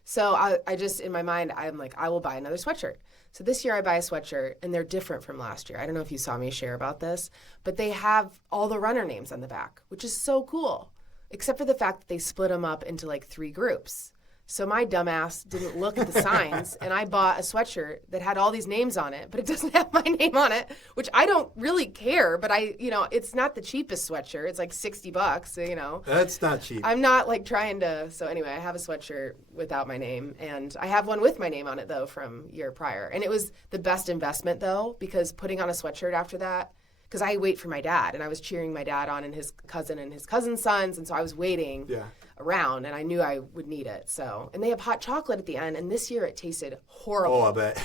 So I just, in my mind, I'm like, I will buy another sweatshirt. So this year I buy a sweatshirt, and they're different from last year. I don't know if you saw me share about this, but they have all the runner names on the back, which is so cool, except for the fact that they split them up into like 3 groups. So my dumbass didn't look at the signs, and I bought a sweatshirt that had all these names on it, but it doesn't have my name on it, which I don't really care, but it's not the cheapest sweatshirt. It's like $60, That's not cheap. I'm not like trying to, so anyway, I have a sweatshirt without my name, and I have one with my name on it though from year prior. And it was the best investment though, because putting on a sweatshirt after that, because I wait for my dad, and I was cheering my dad on and his cousin's sons, and so I was waiting around, and I knew I would need it. So, and they have hot chocolate at the end, and this year it tasted horrible. Oh, I bet.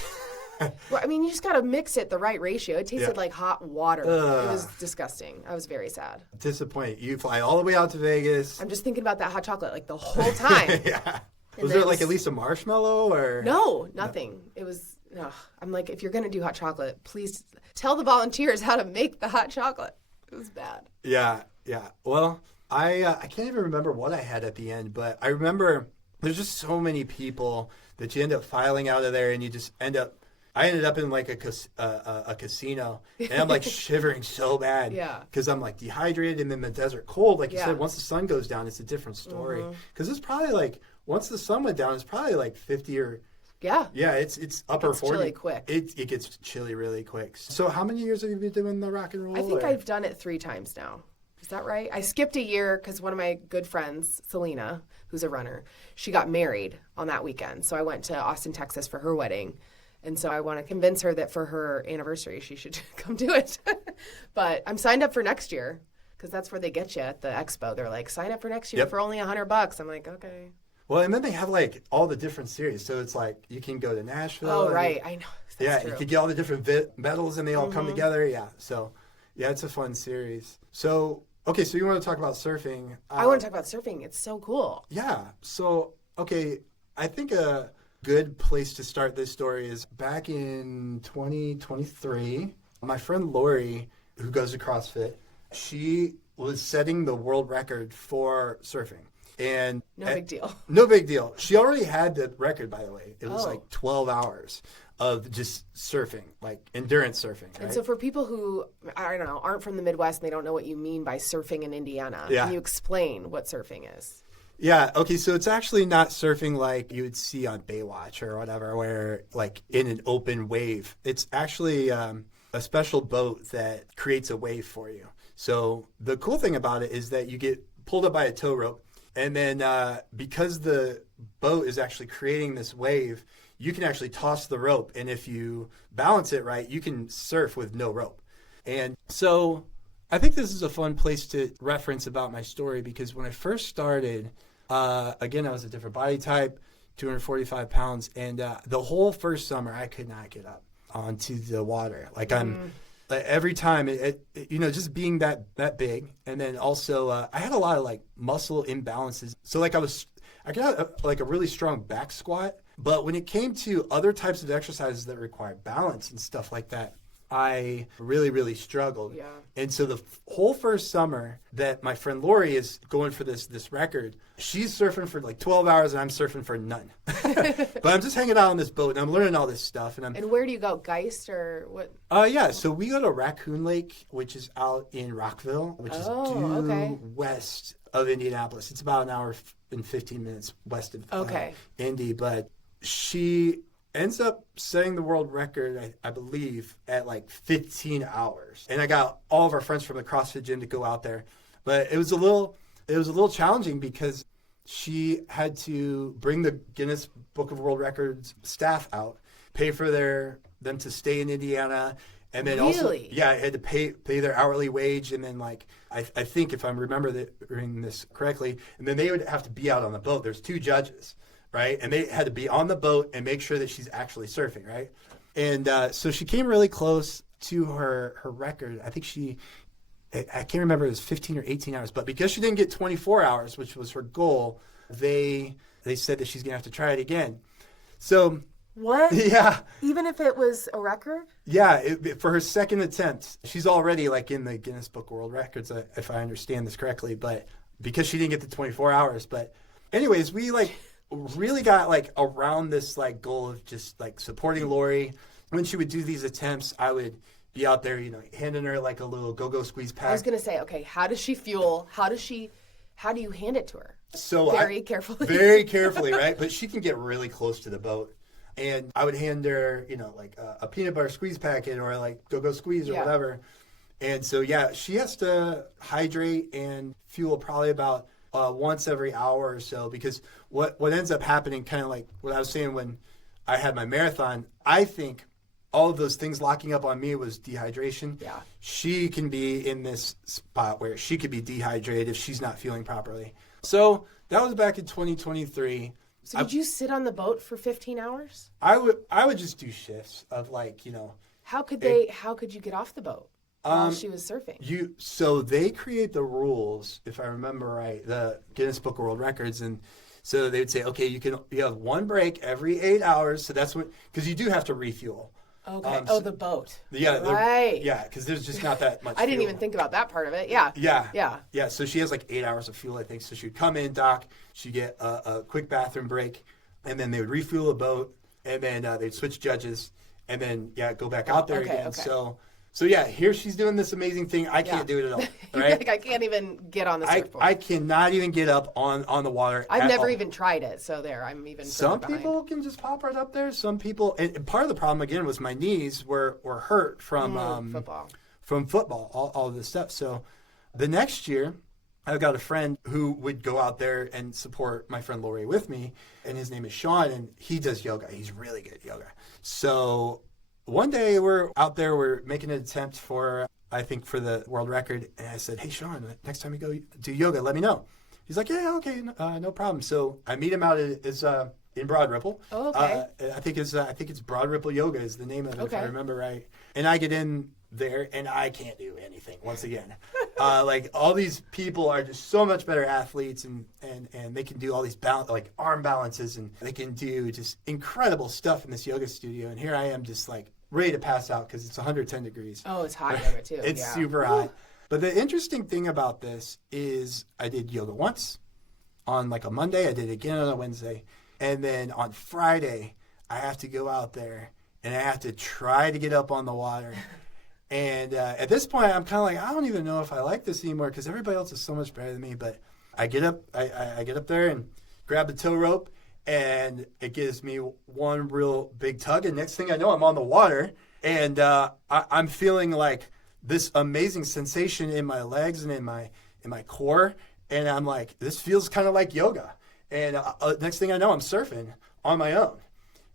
Well, I mean, you just got to mix it the right ratio. It tasted like hot water. It was disgusting. I was very sad. Disappointed. You fly all the way out to Vegas. I'm just thinking about that hot chocolate like the whole time. Yeah. Was there like at least a marshmallow or? No, nothing. No. It was, no. I'm like, if you're going to do hot chocolate, please tell the volunteers how to make the hot chocolate. It was bad. Yeah. Well, I can't even remember what I had at the end, but I remember there's just so many people that you end up filing out of there, and you just I ended up in like a casino, and I'm like shivering so bad. Yeah. Because I'm like dehydrated and in the desert cold. Like you said, once the sun goes down, it's a different story. Because it's probably like, once the sun went down, it's probably like 50 or... Yeah, it's upper 40. Chilly quick. It gets chilly really quick. So how many years have you been doing the rock and roll? I think I've done it 3 times now. Is that right? I skipped a year because one of my good friends, Selena, who's a runner, she got married on that weekend. So I went to Austin, Texas for her wedding. And so I want to convince her that for her anniversary, she should come do it. But I'm signed up for next year because that's where they get you at the expo. They're like, sign up for next year for only $100. I'm like, okay. Well, and then they have like all the different series. So it's like you can go to Nashville. Oh, right. I know. That's true. You could get all the different medals and they all come together. Yeah. So, yeah, it's a fun series. So, okay, so you want to talk about surfing. I want to talk about surfing. It's so cool. Yeah. So, okay, I think a good place to start this story is back in 2023. My friend Lori, who goes to CrossFit, she was setting the world record for surfing. And no big deal. No big deal. She already had the record, by the way. It was like 12 hours of just surfing, like endurance surfing. Right? And so for people who, I don't know, aren't from the Midwest and they don't know what you mean by surfing in Indiana, can you explain what surfing is? Yeah, okay, so it's actually not surfing like you would see on Baywatch or whatever, where like in an open wave. It's actually a special boat that creates a wave for you. So the cool thing about it is that you get pulled up by a tow rope, and then because the boat is actually creating this wave, you can actually toss the rope. And if you balance it right, you can surf with no rope. And so I think this is a fun place to reference about my story, because when I first started, again, I was a different body type, 245 pounds. And the whole first summer, I could not get up onto the water. Like every time, just being that big. And then also, I had a lot of like muscle imbalances. So like I got like a really strong back squat. But when it came to other types of exercises that require balance and stuff like that, I really, really struggled. Yeah. And so the whole first summer that my friend Lori is going for this record, she's surfing for like 12 hours and I'm surfing for none. But I'm just hanging out on this boat and I'm learning all this stuff. And where do you go? Geist or what? Yeah, so we go to Raccoon Lake, which is out in Rockville, which is due west of Indianapolis. It's about an hour and 15 minutes west of Indy. But she ends up setting the world record, I believe, at like 15 hours. And I got all of our friends from the CrossFit gym to go out there. But it was a little challenging because she had to bring the Guinness Book of World Records staff out, pay for them to stay in Indiana, and then also I had to pay their hourly wage, and then like I think if I'm remembering this correctly, and then they would have to be out on the boat. There's 2 judges. Right? And they had to be on the boat and make sure that she's actually surfing, right? And so she came really close to her record. I think I can't remember, it was 15 or 18 hours. But because she didn't get 24 hours, which was her goal, they said that she's going to have to try it again. So... What? Yeah. Even if it was a record? Yeah, for her second attempt. She's already like in the Guinness Book of World Records, if I understand this correctly. But because she didn't get the 24 hours. But anyways, we like... really got like around this like goal of just like supporting Lori. When she would do these attempts, I would be out there, handing her like a little go-go squeeze pack. I was going to say, okay, how does she fuel? How do you hand it to her? So Very carefully. Very carefully, right? But she can get really close to the boat. And I would hand her, like a peanut butter squeeze packet or like go-go squeeze or whatever. And so, she has to hydrate and fuel probably about once every hour or so, because what ends up happening, kind of like what I was saying when I had my marathon, I think all of those things locking up on me was dehydration. Yeah. She can be in this spot where she could be dehydrated if she's not feeling properly. So that was back in 2023. So did you sit on the boat for 15 hours? I would just do shifts of like, How could you get off the boat while she was surfing? So they create the rules, if I remember right, the Guinness Book of World Records, and so they would say, okay, you have one break every 8 hours. So that's because you do have to refuel. Okay. The boat. Yeah. Right. Yeah, because there's just not that much I didn't fuel. even think about that part of it. Yeah. Yeah. So she has like 8 hours of fuel, I think. So she'd come in, dock, she'd get a quick bathroom break, and then they would refuel the boat, and then they'd switch judges, and then, go back out there again. Okay. So here she's doing this amazing thing. I can't do it at all. Right? Like, I can't even get on the surfboard. I cannot even get up on the water. I've never even tried it. So I'm even. Some people can just pop right up there. Some people, and part of the problem again was my knees were hurt from football. From football, all of this stuff. So the next year, I've got a friend who would go out there and support my friend Lori with me, and his name is Sean, and he does yoga. He's really good at yoga. So one day we're out there, we're making an attempt for the world record. And I said, hey, Sean, next time you go do yoga, let me know. He's like, yeah, okay, no problem. So I meet him out in Broad Ripple. Oh, okay. I think it's Broad Ripple Yoga is the name of it, if I remember right. And I get in there and I can't do anything once again. Like all these people are just so much better athletes and they can do all these like arm balances, and they can do just incredible stuff in this yoga studio. And here I am just like ready to pass out because it's 110 degrees. Oh, it's hot yoga too. It's super hot. But the interesting thing about this is I did yoga once on like a Monday. I did it again on a Wednesday. And then on Friday, I have to go out there and I have to try to get up on the water. And at this point, I'm kind of like, I don't even know if I like this anymore because everybody else is so much better than me. But I get up there and grab the tow rope, and it gives me one real big tug. And next thing I know, I'm on the water, and I'm feeling like this amazing sensation in my legs and in my core. And I'm like, this feels kind of like yoga. And next thing I know, I'm surfing on my own.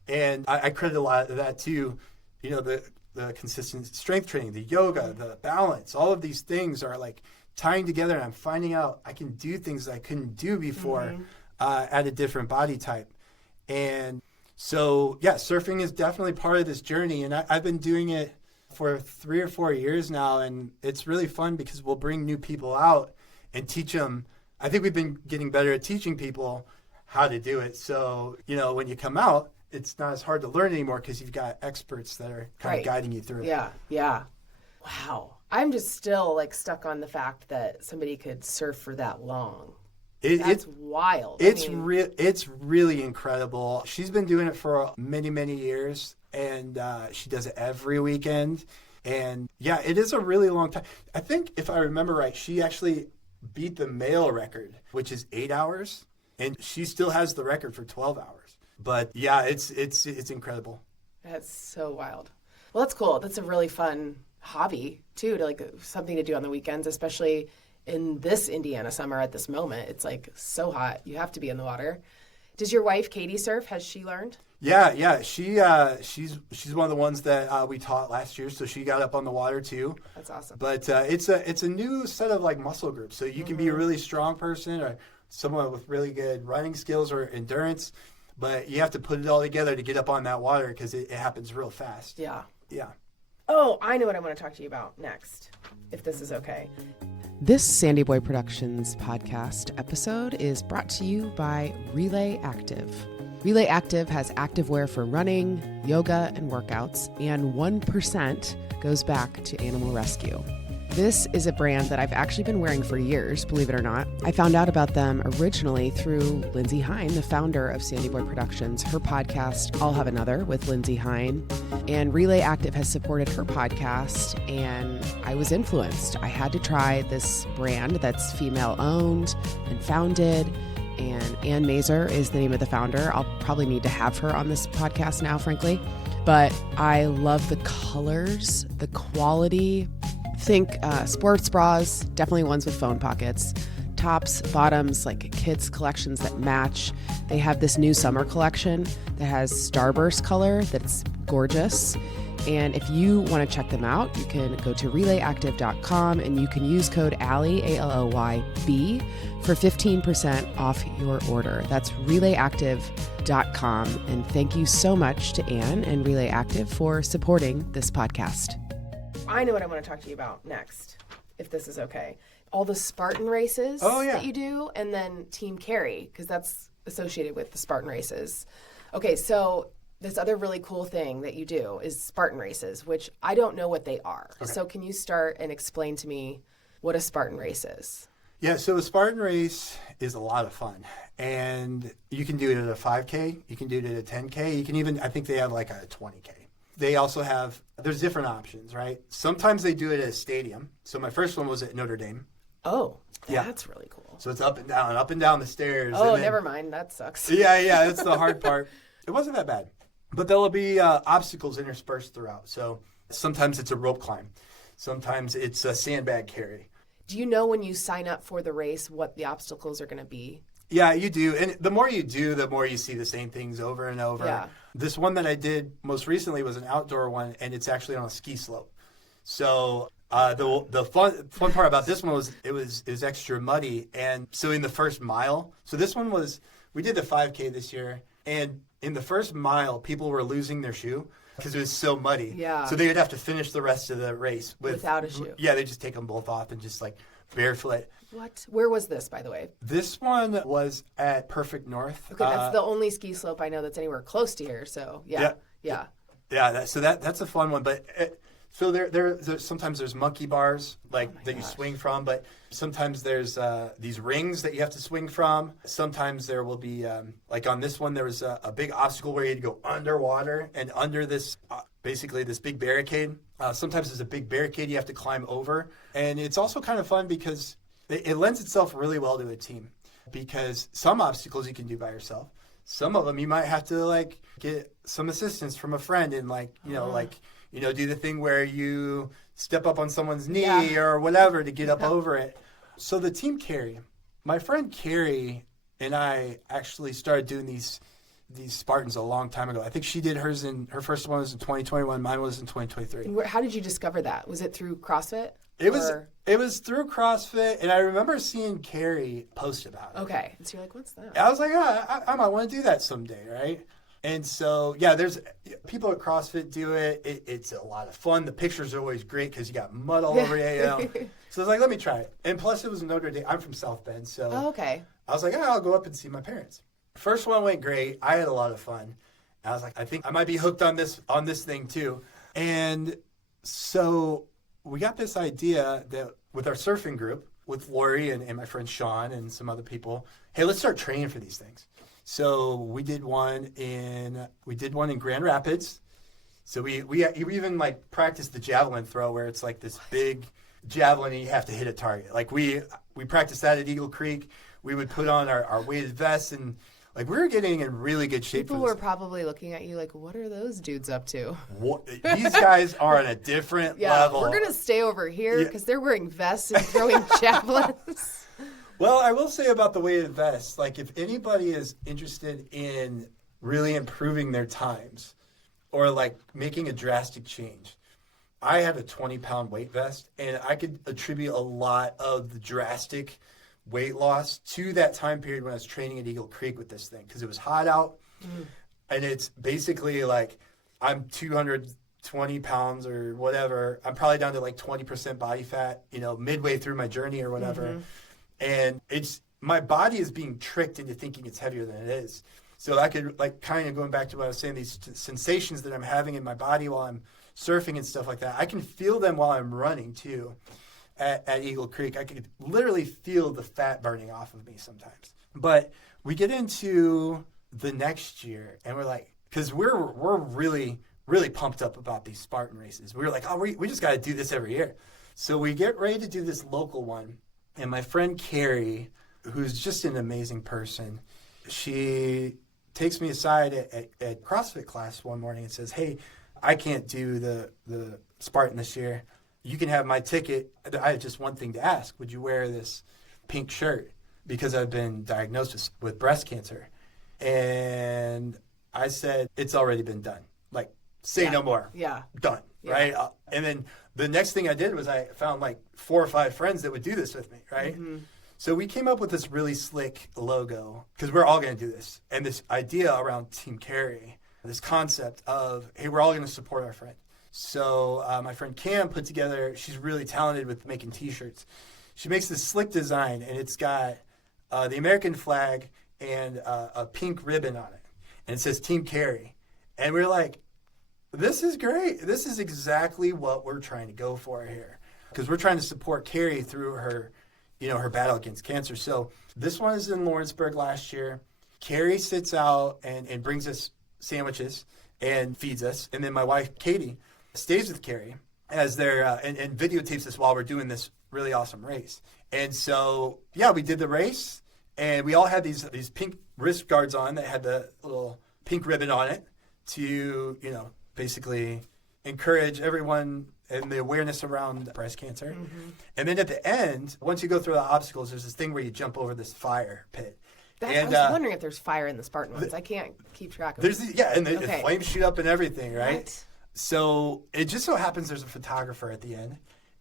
And I credit a lot of that to, the consistent strength training, the yoga, the balance, all of these things are like tying together, and I'm finding out I can do things that I couldn't do before at a different body type. And so, surfing is definitely part of this journey, and I've been doing it for 3 or 4 years now, and it's really fun because we'll bring new people out and teach them. I think we've been getting better at teaching people how to do it. So, when you come out, it's not as hard to learn anymore because you've got experts that are kind of guiding you through it. Yeah. Wow. I'm just still like stuck on the fact that somebody could surf for that long. That's wild. It's really incredible. She's been doing it for many, many years, and she does it every weekend. And it is a really long time. I think if I remember right, she actually beat the male record, which is 8 hours, and she still has the record for 12 hours. But it's incredible. That's so wild. Well, that's cool. That's a really fun hobby too, to like something to do on the weekends, especially in this Indiana summer at this moment. It's like so hot. You have to be in the water. Does your wife Katie surf? Has she learned? Yeah. She's one of the ones that we taught last year, so she got up on the water too. That's awesome. But it's a new set of like muscle groups. So you can be a really strong person or someone with really good running skills or endurance. But you have to put it all together to get up on that water because it happens real fast. Yeah. Yeah. Oh, I know what I want to talk to you about next, if this is okay. This SandyBoy Productions podcast episode is brought to you by Relay Active. Relay Active has activewear for running, yoga, and workouts, and 1% goes back to animal rescue. This is a brand that I've actually been wearing for years, believe it or not. I found out about them originally through Lindsey Hein, the founder of SandyBoy Productions, her podcast, I'll Have Another, with Lindsey Hein. And Relay Active has supported her podcast, and I was influenced. I had to try this brand that's female-owned and founded, and Ann Mazer is the name of the founder. I'll probably need to have her on this podcast now, frankly. But I love the colors, the quality. Think sports bras, definitely ones with phone pockets. Tops, bottoms, like kids collections that match. They have this new summer collection that has starburst color that's gorgeous. And if you want to check them out, you can go to relayactive.com and you can use code ALLY, ALLYB, for 15% off your order. That's relayactive.com. And thank you so much to Ann and Relay Active for supporting this podcast. I know what I want to talk to you about next, if this is okay. All the Spartan races that you do, and then Team Carrie, because that's associated with the Spartan races. Okay, so this other really cool thing that you do is Spartan races, which I don't know what they are. Okay. So can you start and explain to me what a Spartan race is? Yeah, so a Spartan race is a lot of fun. And you can do it at a 5K, you can do it at a 10K, you can even, I think they have like a 20K. They also have, there's different options, right? Sometimes they do it at a stadium. So my first one was at Notre Dame. Oh, that's really cool. So it's up and down the stairs. Oh, and then, never mind. That sucks. Yeah, that's the hard part. It wasn't that bad. But there will be obstacles interspersed throughout. So sometimes it's a rope climb. Sometimes it's a sandbag carry. Do you know when you sign up for the race what the obstacles are going to be? Yeah, you do. And the more you do, the more you see the same things over and over. Yeah. This one that I did most recently was an outdoor one, and it's actually on a ski slope. So the fun part about this one was it was extra muddy. And so in the first mile, so this one was, we did the 5K this year, and in the first mile, people were losing their shoe because it was so muddy. Yeah. So they would have to finish the rest of the race without a shoe. Yeah, they just take them both off and just like barefoot. What? Where was this, by the way? This one was at Perfect North. Okay, that's the only ski slope I know that's anywhere close to here. So yeah. So that's a fun one. But so there sometimes there's monkey bars you swing from, but sometimes there's these rings that you have to swing from. Sometimes there will be like on this one there was a big obstacle where you had to go underwater and under this basically this big barricade. Sometimes there's a big barricade you have to climb over, and it's also kind of fun because it lends itself really well to a team, because some obstacles you can do by yourself. Some of them you might have to get some assistance from a friend and do the thing where you step up on someone's knee or whatever to get up over it. So the Team Carrie, my friend Carrie and I actually started doing these Spartans a long time ago. I think she did her first one was in 2021, mine was in 2023. How did you discover that? Was it through CrossFit? It was through CrossFit, and I remember seeing Carrie post about it. Okay. And so you're like, what's that? I was like, I might want to do that someday, right? And so, there's people at CrossFit do it. It's a lot of fun. The pictures are always great because you got mud all over you. So I was like, let me try it. And plus, it was Notre Dame. I'm from South Bend, so okay. I was like, I'll go up and see my parents. First one went great. I had a lot of fun. I was like, I think I might be hooked on this thing too. And so we got this idea that with our surfing group, with Lori and my friend Sean and some other people, hey, let's start training for these things. So we did one in Grand Rapids. So we even practiced the javelin throw, where it's like this big javelin and you have to hit a target. Like we practiced that at Eagle Creek. We would put on our weighted vests, and we were getting in really good shape. People were probably looking at you like, what are those dudes up to? These guys are on a different level. We're going to stay over here because they're wearing vests and throwing javelins. Well, I will say about the weighted vests, if anybody is interested in really improving their times or making a drastic change, I had a 20-pound weight vest, and I could attribute a lot of the drastic weight loss to that time period when I was training at Eagle Creek with this thing, because it was hot out, and it's basically I'm 220 pounds or whatever. I'm probably down to 20% body fat, midway through my journey or whatever. Mm-hmm. And my body is being tricked into thinking it's heavier than it is. So I could kind of going back to what I was saying, these sensations that I'm having in my body while I'm surfing and stuff like that, I can feel them while I'm running too. at Eagle Creek, I could literally feel the fat burning off of me sometimes. But we get into the next year, and we're like, because we're really, really pumped up about these Spartan races. We were like, oh, we just got to do this every year. So we get ready to do this local one, and my friend Carrie, who's just an amazing person, she takes me aside at CrossFit class one morning and says, hey, I can't do the Spartan this year. You can have my ticket. I have just one thing to ask. Would you wear this pink shirt? Because I've been diagnosed with breast cancer. And I said, it's already been done. Like, say no more. Yeah. Done. Yeah. Right? And then the next thing I did was I found like 4 or 5 friends that would do this with me, right? Mm-hmm. So we came up with this really slick logo because we're all going to do this. And this idea around Team Carrie, this concept of, hey, we're all going to support our friend. So my friend Cam put together, she's really talented with making T-shirts. She makes this slick design, and it's got the American flag and a pink ribbon on it. And it says Team Carrie. And we're like, this is great. This is exactly what we're trying to go for here. Because we're trying to support Carrie through her, her battle against cancer. So this one is in Lawrenceburg last year. Carrie sits out and brings us sandwiches and feeds us. And then my wife, Katie, stays with Carrie as they're and videotapes us while we're doing this really awesome race. And so, yeah, we did the race, and we all had these pink wrist guards on that had the little pink ribbon on it to, basically encourage everyone and the awareness around breast cancer. Mm-hmm. And then at the end, once you go through the obstacles, there's this thing where you jump over this fire pit. I was wondering if there's fire in the Spartan ones. I can't keep track of it. The flames shoot up and everything, right? What? So it just so happens there's a photographer at the end.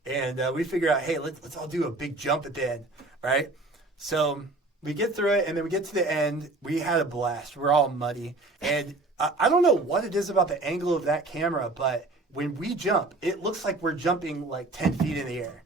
And we figure out, hey, let's all do a big jump at the end, right? So we get through it, and then we get to the end. We had a blast. We're all muddy. And I don't know what it is about the angle of that camera, but when we jump, it looks like we're jumping like 10 feet in the air.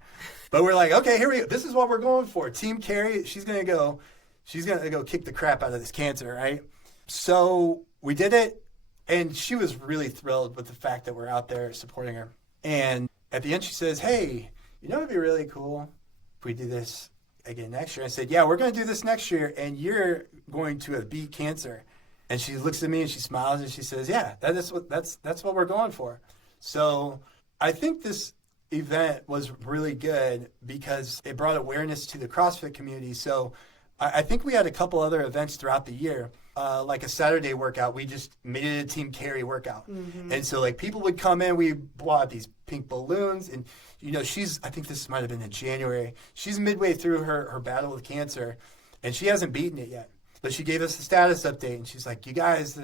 But we're like, okay, here we go. This is what we're going for. Team Carrie, she's going to go kick the crap out of this cancer, right? So we did it, and she was really thrilled with the fact that we're out there supporting her. And at the end, she says, hey, it'd be really cool if we do this again next year. I said, yeah, we're going to do this next year, and you're going to have beat cancer. And she looks at me, and she smiles, and she says, yeah, that's what we're going for. So I think this event was really good because it brought awareness to the CrossFit community. So I think we had a couple other events throughout the year, like a Saturday workout. We just made it a Team Carrie workout. Mm-hmm. And so people would come in, we bought these pink balloons, and I think this might have been in January. She's midway through her battle with cancer, and she hasn't beaten it yet. But she gave us a status update, and she's like, you guys,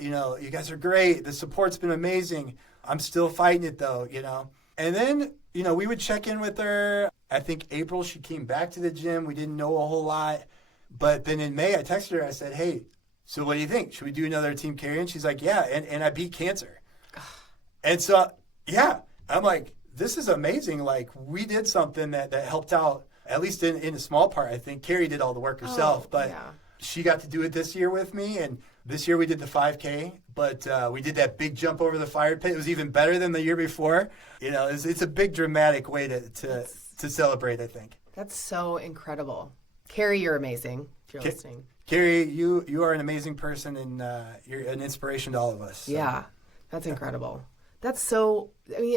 you guys are great. The support's been amazing. I'm still fighting it though, And then, we would check in with her. I think April, she came back to the gym. We didn't know a whole lot. But then in May, I texted her. I said, hey, so what do you think? Should we do another Team Carrie? And she's like, yeah, and I beat cancer. And so, yeah, I'm like, this is amazing. Like, we did something that helped out, at least in a small part. I think Carrie did all the work herself. But she got to do it this year with me. And this year we did the 5K. But we did that big jump over the fire pit. It was even better than the year before. It's a big dramatic way to celebrate, I think. That's so incredible. Carrie, you're amazing, if you're listening. Carrie, you are an amazing person, and you're an inspiration to all of us. So. Yeah, that's incredible. That's so,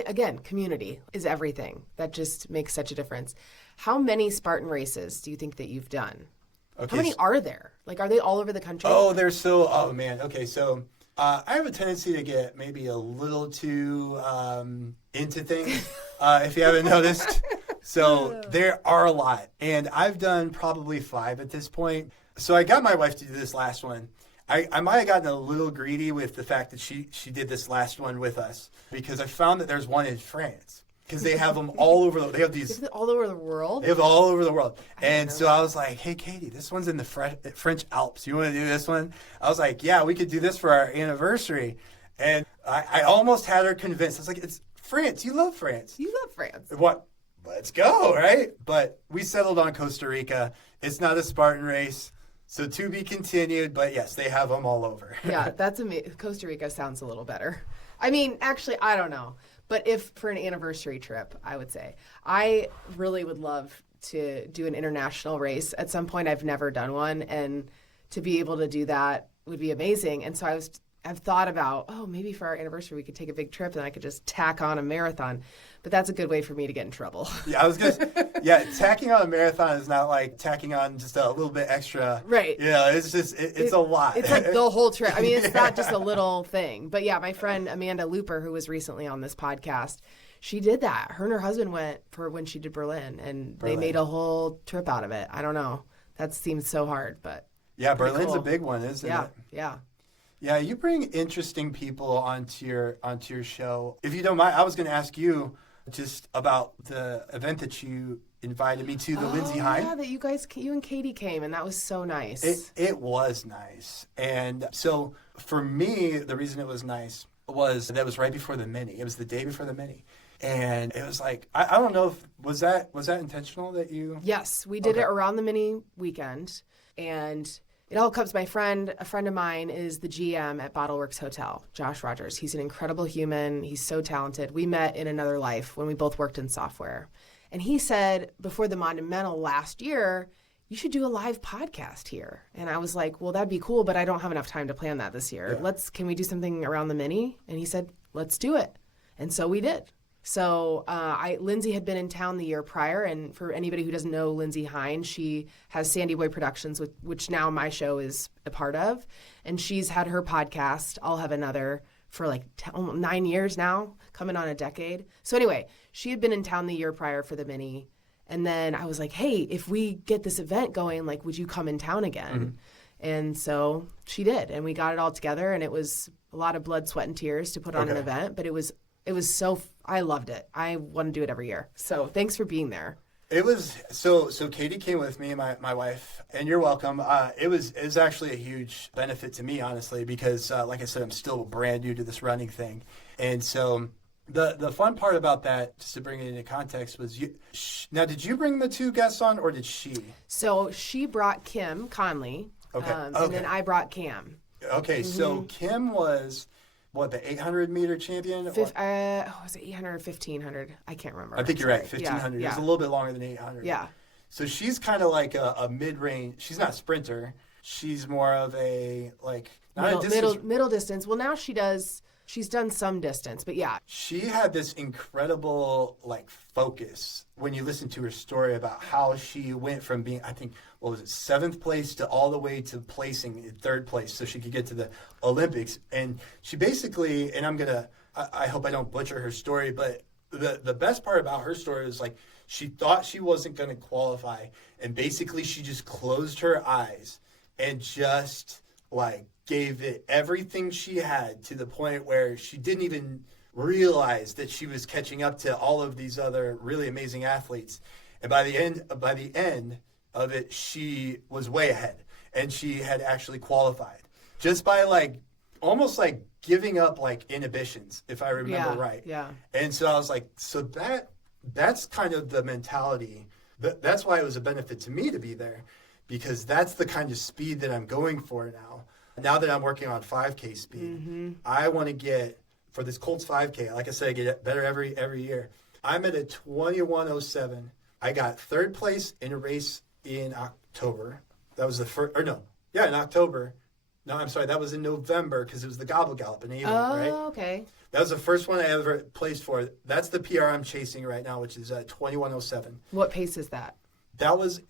again, community is everything. That just makes such a difference. How many Spartan races do you think that you've done? Okay. How many are there? Are they all over the country? Oh, man. Okay, so I have a tendency to get maybe a little too into things, if you haven't noticed. So there are a lot, and I've done probably 5 at this point. So I got my wife to do this last one. I might have gotten a little greedy with the fact that she did this last one with us, because I found that there's one in France, because they have them all over. They have these all over the world. They have all over the world, and so I was like, "Hey, Katie, this one's in the French Alps. You want to do this one?" I was like, "Yeah, we could do this for our anniversary." And I almost had her convinced. I was like, "It's France. You love France. You love France. What? Let's go, right?" But we settled on Costa Rica. It's not a Spartan race, so to be continued. But yes, they have them all over. Yeah, that's amazing. Costa Rica sounds a little better. I mean, actually, I don't know. But if for an anniversary trip, I would say. I really would love to do an international race. At some point, I've never done one, and to be able to do that would be amazing. And so I've thought about, maybe for our anniversary we could take a big trip and I could just tack on a marathon. But that's a good way for me to get in trouble. Yeah, I was going to tacking on a marathon is not like tacking on just a little bit extra. Right. It's just, it's a lot. It's like the whole trip. I mean, it's not just a little thing. But yeah, my friend Amanda Looper, who was recently on this podcast, she did that. Her and her husband went for when she did Berlin, and they made a whole trip out of it. I don't know. That seems so hard, but yeah, Berlin's a big one, isn't it? Yeah. Yeah, you bring interesting people onto your show. If you don't mind, I was going to ask you just about the event that you invited me to, the Lindsey Hein. Yeah, that you and Katie came, and that was so nice. It was nice. And so for me, the reason it was nice was that it was right before the Mini. It was the day before the Mini. And it was like, I don't know if, was that intentional that you? Yes, we did it around the Mini weekend. And it all comes, a friend of mine is the GM at Bottleworks Hotel, Josh Rogers. He's an incredible human. He's so talented. We met in another life when we both worked in software. And he said before the Monumental last year, you should do a live podcast here. And I was like, well, that'd be cool, but I don't have enough time to plan that this year. Yeah. Can we do something around the Mini? And he said, let's do it. And so we did. So Lindsey had been in town the year prior, and for anybody who doesn't know Lindsey Hein, she has SandyBoy Productions, which now my show is a part of, and she's had her podcast, I'll Have Another, for like 9 years now, coming on a decade. So anyway, she had been in town the year prior for the Mini, and then I was like, hey, if we get this event going, like, would you come in town again? Mm-hmm. And so she did, and we got it all together, and it was a lot of blood, sweat, and tears to put on an event, but it was so, I loved it. I want to do it every year. So thanks for being there. It was, so Katie came with me, my wife, and you're welcome. It was actually a huge benefit to me, honestly, because like I said, I'm still brand new to this running thing. And so the fun part about that, just to bring it into context, was now, did you bring the two guests on, or did she? So she brought Kim Conley, and then I brought Cam. Okay, so Kim was... the 800-meter champion? Was it 800 or 1,500? I can't remember. I think you're right, 1,500. Yeah. It's a little bit longer than 800. Yeah. So she's kind of like a mid-range. She's not a sprinter. She's more of a, like, middle distance. Well, now she's done some distance, but yeah. She had this incredible, like, focus when you listen to her story about how she went from being, I think, 7th place to all the way to placing in 3rd place so she could get to the Olympics. And she basically, and I hope I don't butcher her story, but the best part about her story is, like, she thought she wasn't going to qualify, and basically she just closed her eyes and just, like, gave it everything she had to the point where she didn't even realize that she was catching up to all of these other really amazing athletes. And by the end of it, she was way ahead, and she had actually qualified just by, like, almost like giving up, like, inhibitions, if I remember right. Yeah. And so I was like, so that's kind of the mentality. That's why it was a benefit to me to be there, because that's the kind of speed that I'm going for now. Now that I'm working on 5K speed, I want to get, for this Colts 5K, like I said, I get better every year. I'm at a 21:07. I got 3rd place in a race in October. That was the first, in October. No, I'm sorry, that was in November, because it was the Gobble Gallop in April, right? Oh, okay. That was the first one I ever placed for. That's the PR I'm chasing right now, which is 21:07. What pace is that? That was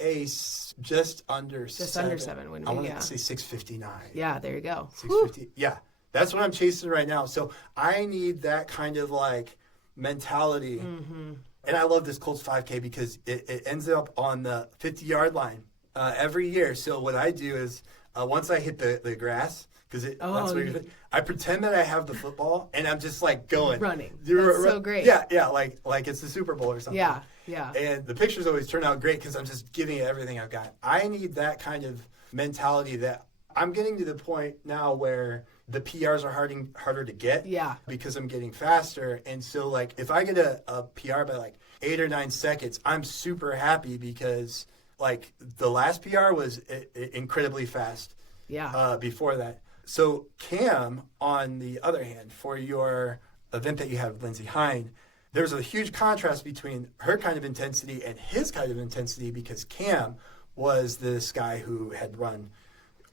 just under 7. Under 7, wouldn't I it? want to say 6:59. Yeah, there you go. 6:50. Yeah, that's what I'm chasing right now. So I need that kind of, like, mentality. Mm-hmm. And I love this Colts 5K because it ends up on the 50-yard line every year. So what I do is once I hit the grass, because that's what I pretend that I have the football, and I'm just, like, going. Running. That's so great. Yeah, like it's the Super Bowl or something. Yeah. And the pictures always turn out great because I'm just giving it everything I've got. I need that kind of mentality that I'm getting to the point now where the PRs are harder to get. Yeah. Because I'm getting faster. And so, like, if I get a PR by, like, 8 or 9 seconds, I'm super happy because, like, the last PR was incredibly fast. Yeah. Before that. So Cam, on the other hand, for your event that you had with Lindsey Hein, there's a huge contrast between her kind of intensity and his kind of intensity because Cam was this guy who had run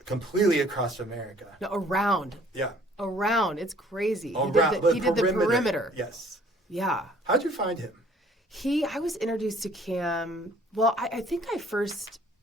completely across America. No, around. Yeah. Around. It's crazy. Around, he did the perimeter. Yes. Yeah. How'd you find him? I was introduced to Cam, well, I think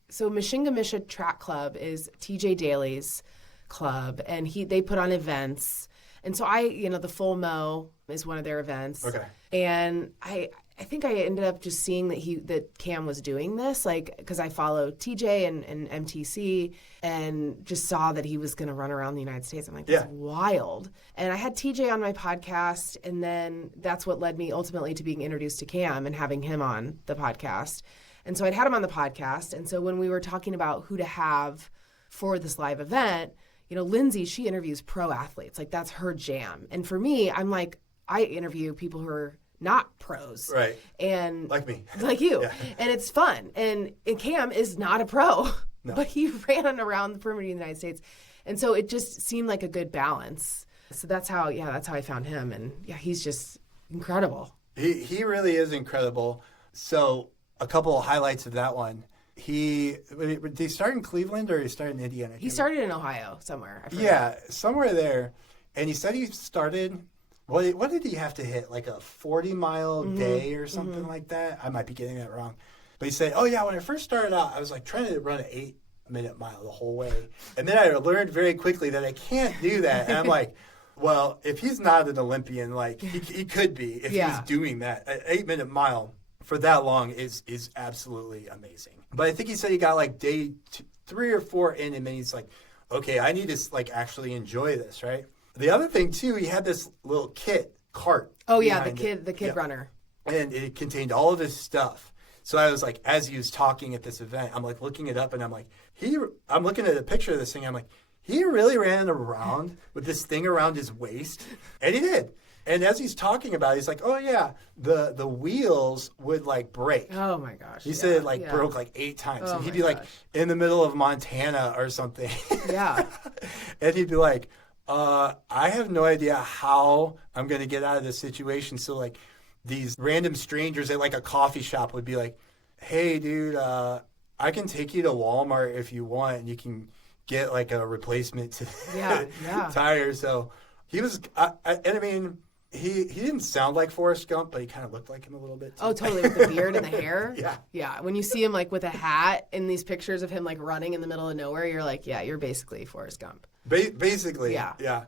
so Mishinga Misha Track Club is TJ Daly's club, and they put on events. And so the Full Mo is one of their events. Okay. And I think I ended up just seeing that Cam was doing this, like, because I follow TJ and MTC and just saw that he was going to run around the United States. I'm like, that's wild. And I had TJ on my podcast, and then that's what led me ultimately to being introduced to Cam and having him on the podcast. And so I'd had him on the podcast. And so when we were talking about who to have for this live event, Lindsey, she interviews pro athletes. Like, that's her jam. And for me, I'm like, I interview people who are not pros. Right. And like me. Like you. Yeah. And it's fun. And Cam is not a pro, no. But he ran around the perimeter of the United States. And so it just seemed like a good balance. So that's how I found him. And he's just incredible. He really is incredible. So a couple of highlights of that one. Did he start in Cleveland or he started in Indiana? He started in Ohio somewhere. I forget. Yeah, somewhere there. And he said he started, what did he have to hit? Like a 40-mile day or something like that? I might be getting that wrong. But he said, when I first started out, I was like trying to run an 8-minute mile the whole way. And then I learned very quickly that I can't do that. And I'm like, well, if he's not an Olympian, like he could be if he's doing that. An 8-minute mile for that long is absolutely amazing. But I think he said he got like day 3 or 4 in, and then he's like, okay, I need to like actually enjoy this, right? The other thing too, he had this little cart. Oh yeah, the kid runner. And it contained all of his stuff. So I was like, as he was talking at this event, I'm like looking it up, and I'm like, I'm looking at a picture of this thing. I'm like, he really ran around with this thing around his waist, and he did. And as he's talking about it, he's like, oh, yeah, the wheels would, like, break. Oh, my gosh. He said it, broke, like, 8 times. Oh, and he'd be, like, in the middle of Montana or something. Yeah. And he'd be like, I have no idea how I'm going to get out of this situation. So, like, these random strangers at, like, a coffee shop would be like, hey, dude, I can take you to Walmart if you want, and you can get, like, a replacement tire. So he was, He didn't sound like Forrest Gump, but he kind of looked like him a little bit, too. Oh, totally, with the beard and the hair. Yeah. Yeah, when you see him, like, with a hat in these pictures of him, like, running in the middle of nowhere, you're like, yeah, you're basically Forrest Gump. Basically. Yeah. Yeah.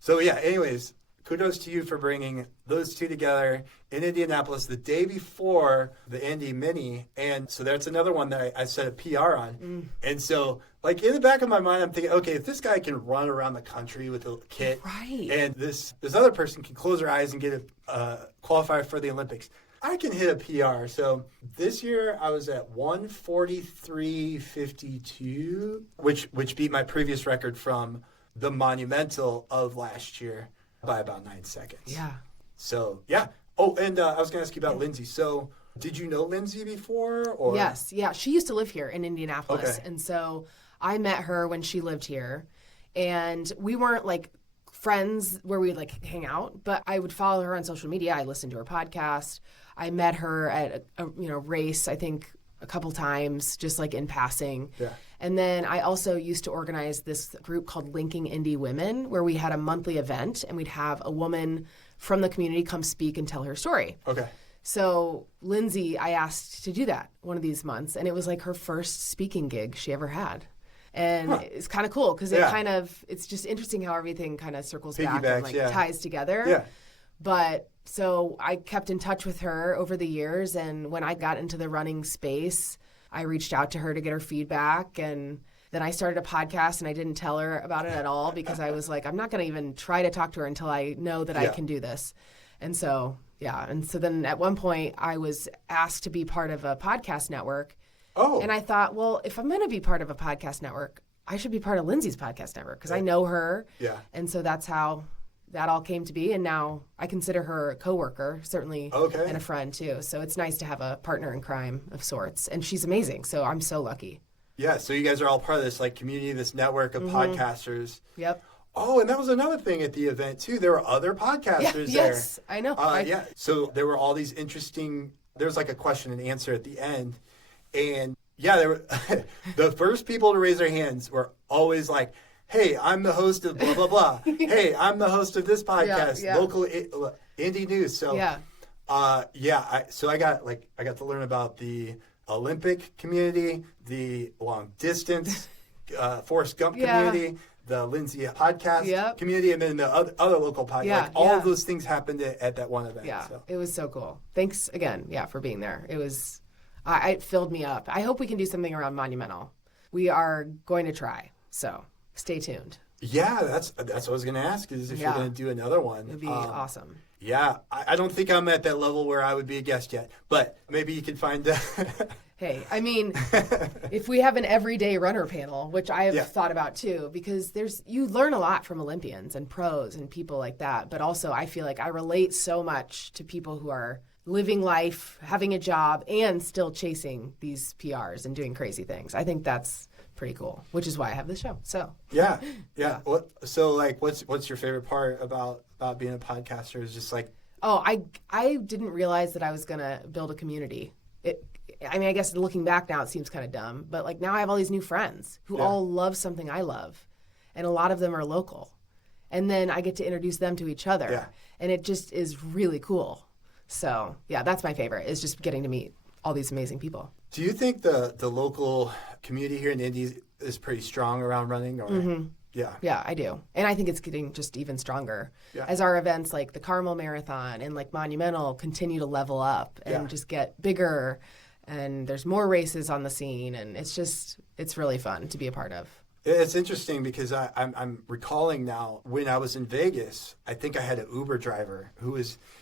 So, anyways, kudos to you for bringing those two together in Indianapolis the day before the Indy Mini. And so that's another one that I set a PR on. And so, like, in the back of my mind, I'm thinking, okay, if this guy can run around the country with a kit, right, and this other person can close their eyes and get a qualifier for the Olympics, I can hit a PR. So this year I was at 1:43:52, which beat my previous record from the Monumental of last year by about 9 seconds. Yeah. So, yeah. Oh, and I was going to ask you about Lindsey. So, did you know Lindsey before? Or? Yes. Yeah. She used to live here in Indianapolis. Okay. And so I met her when she lived here. And we weren't, like, friends where we'd, like, hang out. But I would follow her on social media. I listened to her podcast. I met her at a race, I think, a couple times, just, like, in passing. Yeah. And then I also used to organize this group called Linking Indie Women, where we had a monthly event, and we'd have a woman from the community come speak and tell her story. Okay. So Lindsey, I asked to do that one of these months, and it was like her first speaking gig she ever had. And it's kind of cool because it's just interesting how everything kind of circles back and like ties together. Yeah. But so I kept in touch with her over the years, and when I got into the running space, I reached out to her to get her feedback, and then I started a podcast, and I didn't tell her about it at all because I was like, I'm not going to even try to talk to her until I know that I can do this. And so, and so then at one point I was asked to be part of a podcast network. Oh. And I thought, well, if I'm going to be part of a podcast network, I should be part of Lindsey's podcast network because I know her. Yeah. And so that's how that all came to be. And now I consider her a coworker, certainly, and a friend too. So it's nice to have a partner in crime of sorts. And she's amazing. So I'm so lucky. Yeah. So you guys are all part of this like community, this network of podcasters. Yep. Oh, and that was another thing at the event, too. There were other podcasters there. Yes, I know. Yeah. So there were all these interesting, there was like a question and answer at the end. And yeah, there were the first people to raise their hands were always like, hey, I'm the host of blah, blah, blah. Hey, I'm the host of this podcast, local indie news. So, so I got to learn about the Olympic community, the long distance, Forrest Gump community, the Lindsey podcast community, and then the other local podcast. All of those things happened at that one event. Yeah, so. It was so cool. Thanks again, for being there. It was, it filled me up. I hope we can do something around Monumental. We are going to try, so stay tuned. Yeah, that's what I was going to ask, is if you're going to do another one. It would be awesome. Yeah, I don't think I'm at that level where I would be a guest yet, but maybe you can find... Hey, I mean, if we have an everyday runner panel, which I have thought about too, because you learn a lot from Olympians and pros and people like that. But also I feel like I relate so much to people who are living life, having a job, and still chasing these PRs and doing crazy things. I think that's pretty cool, which is why I have this show. So yeah. What's your favorite part about being a podcaster? Is just like, I didn't realize that I was gonna build a community. I guess looking back now, it seems kind of dumb, but like now I have all these new friends who all love something I love, and a lot of them are local, and then I get to introduce them to each other, and it just is really cool. So that's my favorite, is just getting to meet all these amazing people. Do you think the local community here in Indy is pretty strong around running? Or? Mm-hmm. Yeah, I do. And I think it's getting just even stronger as our events like the Carmel Marathon and like Monumental continue to level up and just get bigger, and there's more races on the scene, and it's really fun to be a part of. It's interesting because I'm recalling now when I was in Vegas, I think I had an Uber driver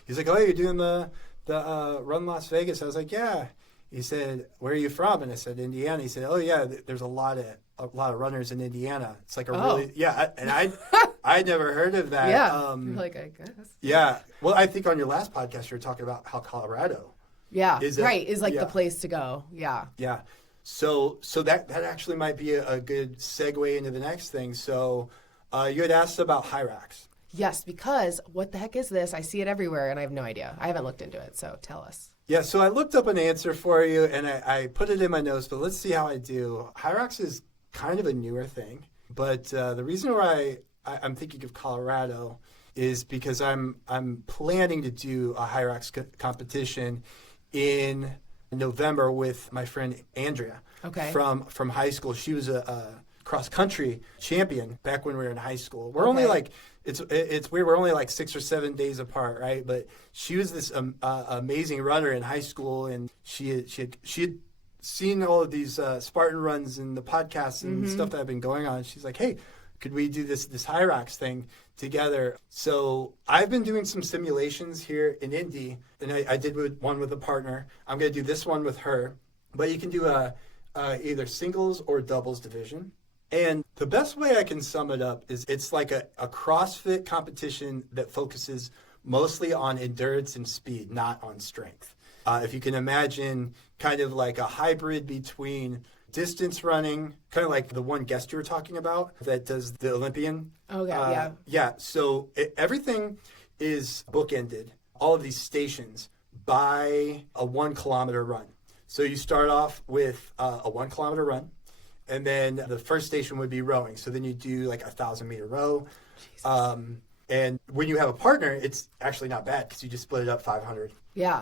he's like, oh, you're doing the Run Las Vegas? I was like, yeah. He said, where are you from? And I said, Indiana. He said, oh yeah, there's a lot of runners in Indiana. It's like I'd never heard of that. Yeah, like I guess. Yeah, well, I think on your last podcast you were talking about how Colorado. Is like the place to go. Yeah. Yeah. So that actually might be a good segue into the next thing. So you had asked about HYROX. Yes, because what the heck is this? I see it everywhere, and I have no idea. I haven't looked into it, so tell us. Yeah, so I looked up an answer for you, and I put it in my notes, but let's see how I do. HYROX is kind of a newer thing, but the reason why I'm thinking of Colorado is because I'm planning to do a HYROX competition in November with my friend Andrea from high school. She was a cross-country champion back when we were in high school. We're only like... It's weird. We're only like 6 or 7 days apart, right? But she was this amazing runner in high school, and she had seen all of these Spartan runs and the podcasts and stuff that have been going on. She's like, hey, could we do this HYROX thing together? So I've been doing some simulations here in Indy, and I did one with a partner. I'm going to do this one with her, but you can do either singles or doubles division. And the best way I can sum it up is it's like a CrossFit competition that focuses mostly on endurance and speed, not on strength. If you can imagine kind of like a hybrid between distance running, kind of like the one guest you were talking about that does the Olympian. Yeah, so everything is bookended, all of these stations, by a 1 kilometer run. So you start off with a 1 kilometer run. And then the first station would be rowing. So then you do like a 1,000-meter row. And when you have a partner, it's actually not bad because you just split it up 500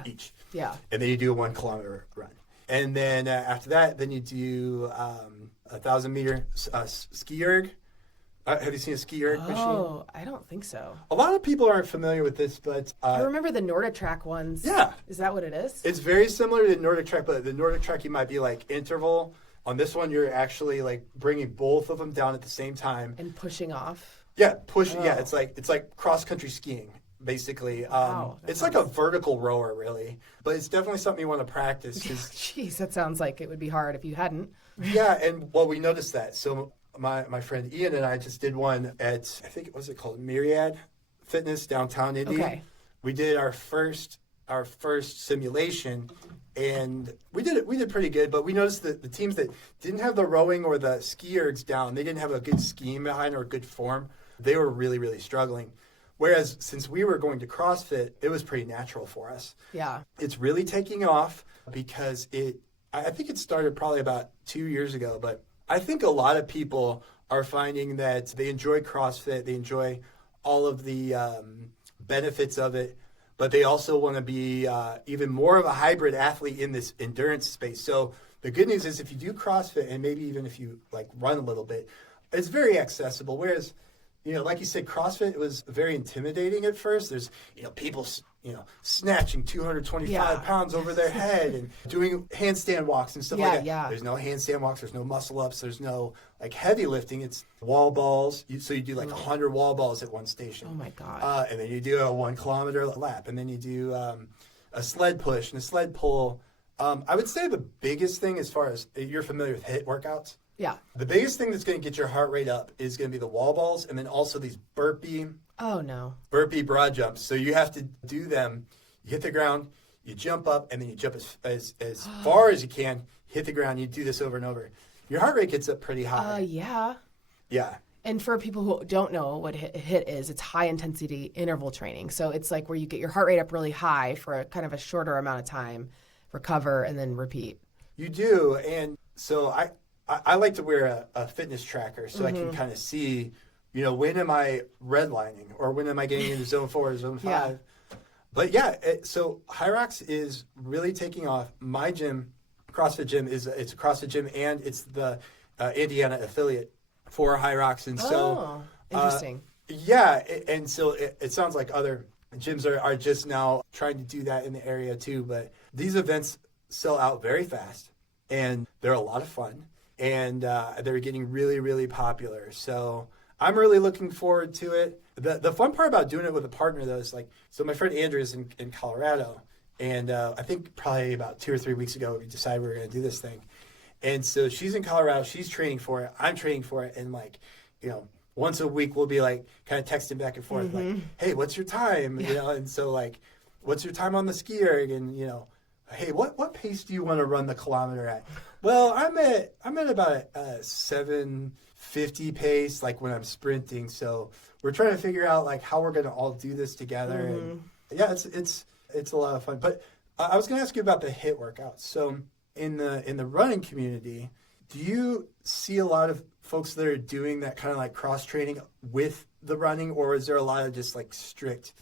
each. Yeah. And then you do a 1 kilometer run. And then after that, then you do a 1,000-meter ski erg. Have you seen a ski erg machine? Oh, I don't think so. A lot of people aren't familiar with this, but... I remember the Nordic Track ones. Yeah. Is that what it is? It's very similar to the Nordic Track, but the Nordic Track, you might be like interval. On this one, you're actually like bringing both of them down at the same time and pushing off. Yeah, pushing. Oh. Yeah, it's like cross country skiing, basically. Wow, it's like a vertical rower, really, but it's definitely something you want to practice. Jeez, that sounds like it would be hard if you hadn't. Yeah, and we noticed that. So my friend Ian and I just did one at, I think it was called Myriad Fitness downtown Indy. Okay. We did our first simulation. And we did pretty good, but we noticed that the teams that didn't have the rowing or the ski ergs down, they didn't have a good scheme behind or a good form. they were really, really struggling. Whereas since we were going to CrossFit, it was pretty natural for us. Yeah. It's really taking off because I think it started probably about 2 years ago, but I think a lot of people are finding that they enjoy CrossFit, they enjoy all of the benefits of it, but they also want to be even more of a hybrid athlete in this endurance space. So the good news is if you do CrossFit and maybe even if you like run a little bit, it's very accessible. Whereas, like you said, CrossFit was very intimidating at first. There's, people, snatching 225 pounds over their head and doing handstand walks and stuff like that. Yeah. There's no handstand walks. There's no muscle ups. There's no like heavy lifting. It's wall balls. So you do like 100 wall balls at one station. Oh my God. And then you do a 1 kilometer lap. And then you do a sled push and a sled pull. I would say the biggest thing as far as you're familiar with HIIT workouts. Yeah. The biggest thing that's going to get your heart rate up is going to be the wall balls and then also these burpee broad jumps. So you have to do them. You hit the ground, you jump up, and then you jump as far as you can, hit the ground. You do this over and over. Your heart rate gets up pretty high. Yeah. Yeah. And for people who don't know what HIIT is, it's high intensity interval training. So it's like where you get your heart rate up really high for a kind of a shorter amount of time, recover, and then repeat. You do. And so I like to wear a fitness tracker so I can kind of see, when am I redlining or when am I getting into zone 4 or zone 5. Yeah. But so HYROX is really taking off. My gym, CrossFit gym, it's a CrossFit gym and it's the Indiana affiliate for HYROX. And so, interesting. And so it sounds like other gyms are just now trying to do that in the area too. But these events sell out very fast and they're a lot of fun. And they're getting really, really popular. So I'm really looking forward to it. The fun part about doing it with a partner, though, is so my friend Andrew is in Colorado. And I think probably about 2 or 3 weeks ago, we decided we were going to do this thing. And so she's in Colorado. She's training for it. I'm training for it. And once a week, we'll be kind of texting back and forth, hey, what's your time? And so what's your time on the ski erg? And, hey, what pace do you want to run the kilometer at? Well, I'm at about a 7:50 pace, when I'm sprinting. So we're trying to figure out how we're going to all do this together. And yeah, it's a lot of fun. But I was going to ask you about the HIIT workouts. So in the running community, do you see a lot of folks that are doing that kind of cross training with the running, or is there a lot of just strict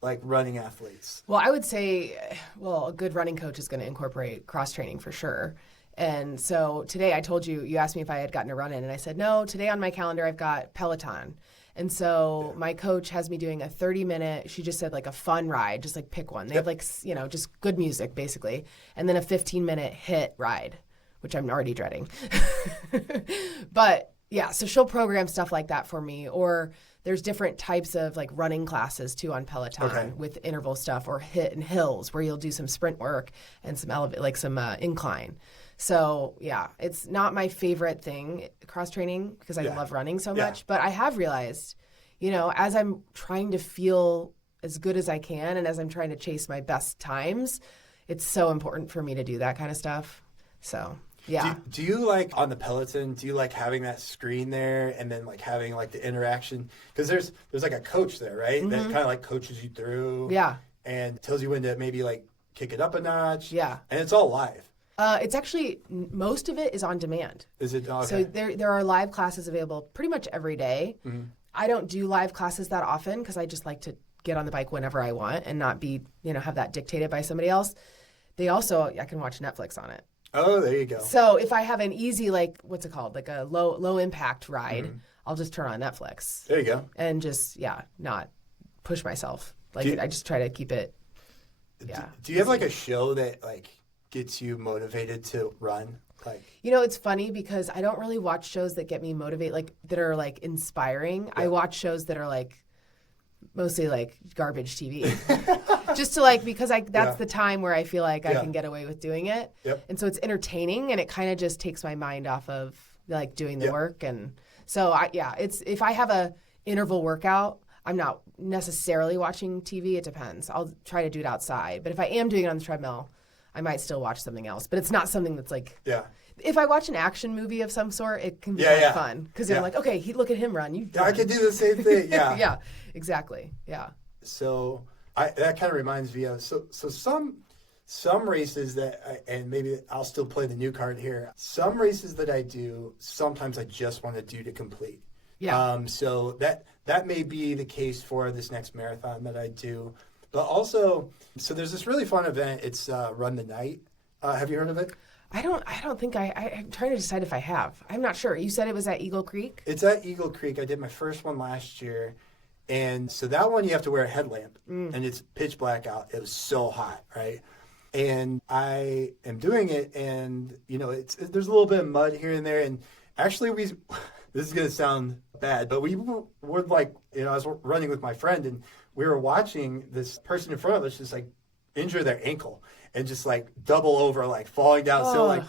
running athletes? Well, I would say, a good running coach is going to incorporate cross-training for sure. And so today I told you asked me if I had gotten a run in, and I said, no, today on my calendar I've got Peloton. And so my coach has me doing a 30-minute, she just said a fun ride, just pick one. They have just good music basically. And then a 15-minute HIIT ride, which I'm already dreading. But yeah, so she'll program stuff like that for me. Or there's different types of running classes too on Peloton with interval stuff, or HIIT and hills where you'll do some sprint work and some incline. So yeah, it's not my favorite thing, cross training, because I love running so much. But I have realized, as I'm trying to feel as good as I can and as I'm trying to chase my best times, it's so important for me to do that kind of stuff. So yeah. Do you on the Peloton, do you having that screen there and then having the interaction? Because there's a coach there, right? That kind of coaches you through. Yeah. And tells you when to maybe kick it up a notch. Yeah. And it's all live. It's actually, most of it is on demand. Is it? Okay. So there are live classes available pretty much every day. Mm-hmm. I don't do live classes that often because I just like to get on the bike whenever I want and not be, have that dictated by somebody else. I can watch Netflix on it. Oh, there you go. So if I have an easy, what's it called? A low impact ride, I'll just turn on Netflix. There you go. And just, not push myself. I just try to keep it, Do you have a show that gets you motivated to run? It's funny because I don't really watch shows that get me motivated, that are inspiring. Yeah. I watch shows that are mostly garbage TV. Just to because that's the time where I feel I can get away with doing it. Yep. And so it's entertaining and it kind of just takes my mind off of doing the work. And so it's if I have a interval workout, I'm not necessarily watching TV. It depends. I'll try to do it outside. But if I am doing it on the treadmill, I might still watch something else. But it's not something that's If I watch an action movie of some sort, it can be kind of fun because I'm like, okay, look at him run. I can do the same thing. Yeah. Yeah, exactly. Yeah. So that kind of reminds me of some races that, and maybe I'll still play the new card here. Some races that I do, sometimes I just want to do to complete. Yeah. So that may be the case for this next marathon that I do. But also, so there's this really fun event. It's Run the Night. Have you heard of it? I don't think I'm trying to decide if I have. I'm not sure. You said it was at Eagle Creek? It's at Eagle Creek. I did my first one last year. And so that one you have to wear a headlamp. And it's pitch black out. It was so hot, right? And I am doing it, and, there's a little bit of mud here and there. And actually, this is going to sound bad, but we were like, I was running with my friend, and we were watching this person in front of us just like injure their ankle and just like double over, like falling down. So like,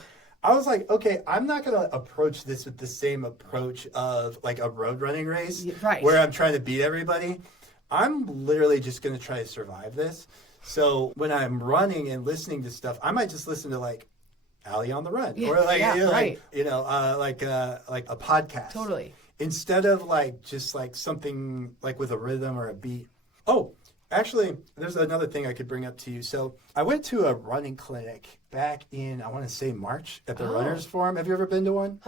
I was like, okay, I'm not going to approach this with the same approach of like a road running race where I'm trying to beat everybody. I'm literally just going to try to survive this. So when I'm running and listening to stuff, I might just listen to like Allie on the Run or like, like a podcast. Totally. Instead of like just like something like with a rhythm or a beat. Oh, actually, there's another thing I could bring up to you. So I went to a running clinic back in, I want to say March at the Runners Forum. Have you ever been to one?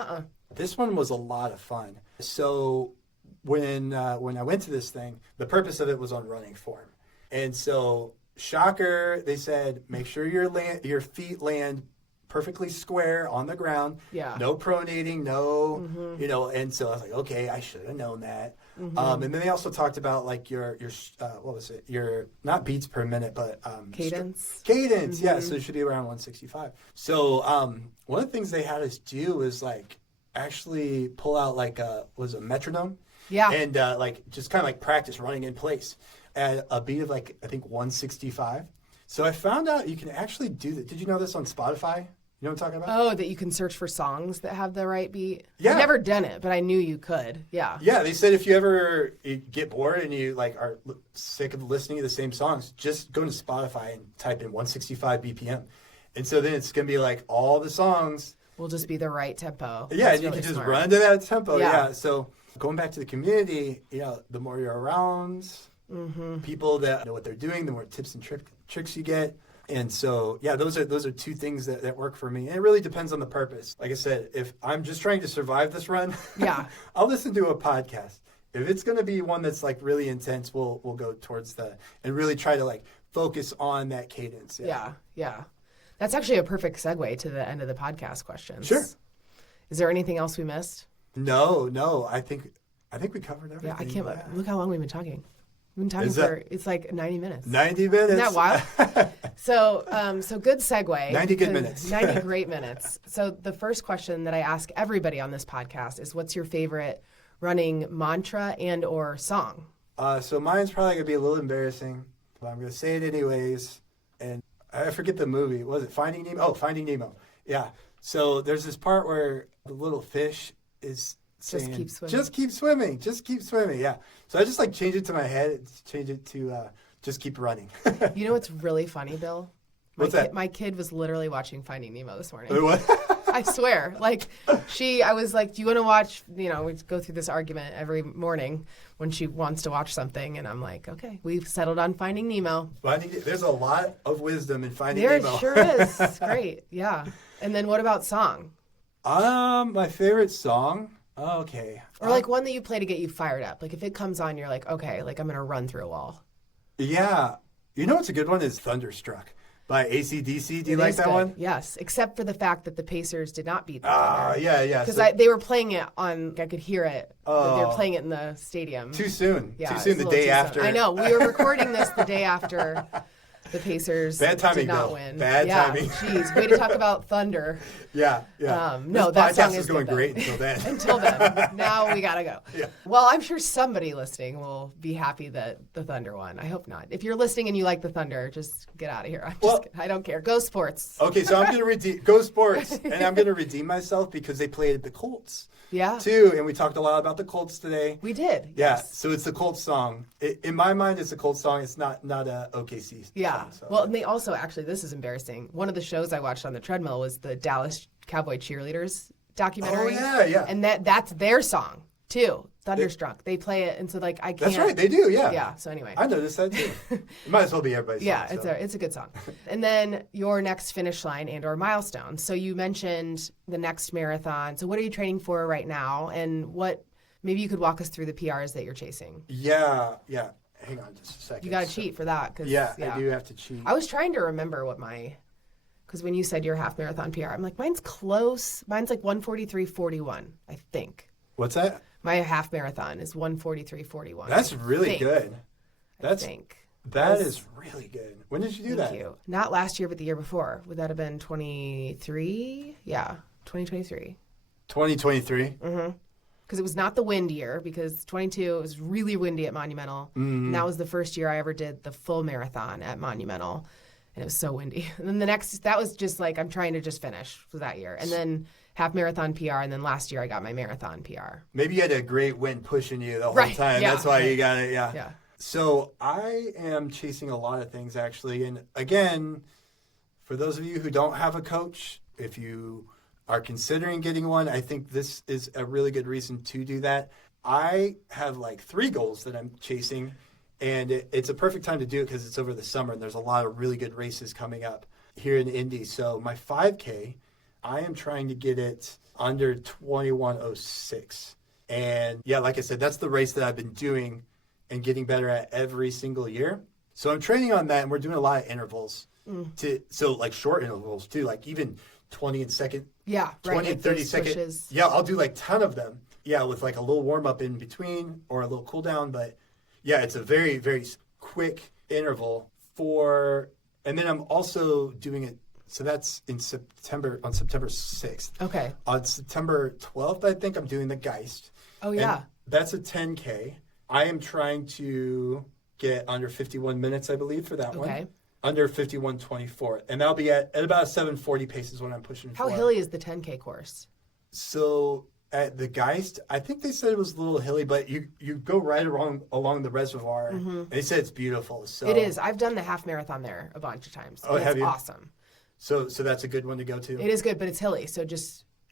This one was a lot of fun. So when I went to this thing, the purpose of it was on running form. And so, shocker, they said, make sure your feet land perfectly square on the ground. Yeah. No pronating, no, and so I was like, okay, I should have known that. And then they also talked about like your what was it? Your not beats per minute, but cadence. Cadence, yeah. So it should be around 165. So one of the things they had us do was like actually pull out like a metronome. Yeah. And like just kind of like practice running in place at a beat of like I think 165. So I found out you can actually do that. Did you know this on Spotify? You know what I'm talking about? Oh, that you can search for songs that have the right beat? Yeah. I've never done it, but I knew you could. Yeah. Yeah, they said if you ever get bored and you like are sick of listening to the same songs, just go to Spotify and type in 165 BPM. And so then it's going to be like all the songs will just be the right tempo. Yeah, That's and you really can just smart. run to that tempo. Yeah. So going back to the community, the more you're around people that know what they're doing, the more tips and tricks you get. And so, those are two things that work for me. And it really depends on the purpose. Like I said, if I'm just trying to survive this run, I'll listen to a podcast. If it's going to be one that's like really intense, we'll go towards and really try to like focus on that cadence. Yeah. That's actually a perfect segue to the end of the podcast questions. Sure. Is there anything else we missed? No. I think we covered everything. Yeah, I can't. Look how long we've been talking. We've been talking it's like 90 minutes. 90 minutes. Isn't that wild? So good segue. 90 good minutes. 90 great minutes. So the first question that I ask everybody on this podcast is, what's your favorite running mantra and or song? So mine's probably going to be a little embarrassing, but I'm going to say it anyways. And I forget the movie. Was it Finding Nemo? Oh, Finding Nemo. Yeah. So there's this part where the little fish is saying, just keep swimming. Yeah. So I just like change it to my head. Change it to just keep running. You know what's really funny, Bill? What's that? My kid was literally watching Finding Nemo this morning. What? I swear. Like I was like, do you want to watch, we go through this argument every morning when she wants to watch something. And I'm like, okay, we've settled on Finding Nemo. There's a lot of wisdom in Finding Nemo. There sure is. It's great. Yeah. And then what about song? My favorite song. Okay. Or like one that you play to get you fired up. Like if it comes on, you're like, okay, like I'm going to run through a wall. Yeah. You know what's a good one is Thunderstruck by AC/DC. Do you like that one? Yes, except for the fact that the Pacers did not beat the Thunder. Yeah. Because they were playing it on, I could hear it. They were playing it in the stadium. Too soon. Yeah, too soon the day after. I know. We were recording this the day after the Pacers Bad timing, did not Bill. win. Bad timing. Jeez, way to talk about Thunder. Yeah. No, this that podcast song is going good, great until then. Until then. Now we got to go. Yeah. Well, I'm sure somebody listening will be happy that the Thunder won. I hope not. If you're listening and you like the Thunder, just get out of here. I don't care. Go Sports. Okay, so I'm going to go Sports, and I'm going to redeem myself because they played the Colts. Yeah. Too, and we talked a lot about the Colts today. We did. Yeah, Yes. so it's the Colts song. In my mind, it's a Colts song. It's not a OKC Yeah. song. So. Well, and they also, actually, this is embarrassing. One of the shows I watched on the treadmill was the Dallas Cowboy Cheerleaders documentary. Oh, yeah. And that's their song, too, Thunderstruck. They play it, and so, like, I can't. That's right, they do, yeah. Yeah, so anyway. I noticed that, too. It might as well be everybody's Yeah, song, it's a good song. And then your next finish line and or milestone. So you mentioned the next marathon. So what are you training for right now? And maybe you could walk us through the PRs that you're chasing. Yeah. Hang on just a second. You got to cheat for that. Yeah, I do have to cheat. I was trying to remember what because when you said your half marathon PR, I'm like, mine's close. Mine's like 1:43:41, I think. What's that? My half marathon is 1:43:41. That's really good. I think. That is really good. When did you do that? Thank you. Not last year, but the year before. Would that have been 23? Yeah, 2023. 2023? Mm-hmm. Because it was not the wind year, because 22, it was really windy at Monumental. Mm-hmm. And that was the first year I ever did the full marathon at Monumental. And it was so windy. And then that was just like, I'm trying to just finish for that year. And then half marathon PR. And then last year I got my marathon PR. Maybe you had a great wind pushing you the whole time. Yeah, that's why you got it. Yeah. Yeah. So I am chasing a lot of things, actually. And again, for those of you who don't have a coach, if you are considering getting one, I think this is a really good reason to do that. I have like 3 goals that I'm chasing, and it's a perfect time to do it because it's over the summer and there's a lot of really good races coming up here in Indy. So my 5K, I am trying to get it under 21:06. And yeah, like I said, that's the race that I've been doing and getting better at every single year. So I'm training on that, and we're doing a lot of intervals. So like short intervals too, like even 20 and 30 second. Pushes. Yeah, I'll do like 10 of them. Yeah, with like a little warm up in between or a little cool down. But yeah, it's a very, very quick interval and then I'm also doing it. So that's on September 6th. Okay. On September 12th, I think I'm doing the Geist. Oh, yeah. And that's a 10K. I am trying to get under 51 minutes, I believe, for that one. Okay. Under 51:24. And that'll be at about 7:40 paces when I'm pushing for. How hilly is the 10K course? So at the Geist, I think they said it was a little hilly, but you go right along the reservoir. Mm-hmm. They said it's beautiful. So it is. I've done the half marathon there a bunch of times. Oh, have you? Awesome. So that's a good one to go to. It is good, but it's hilly. So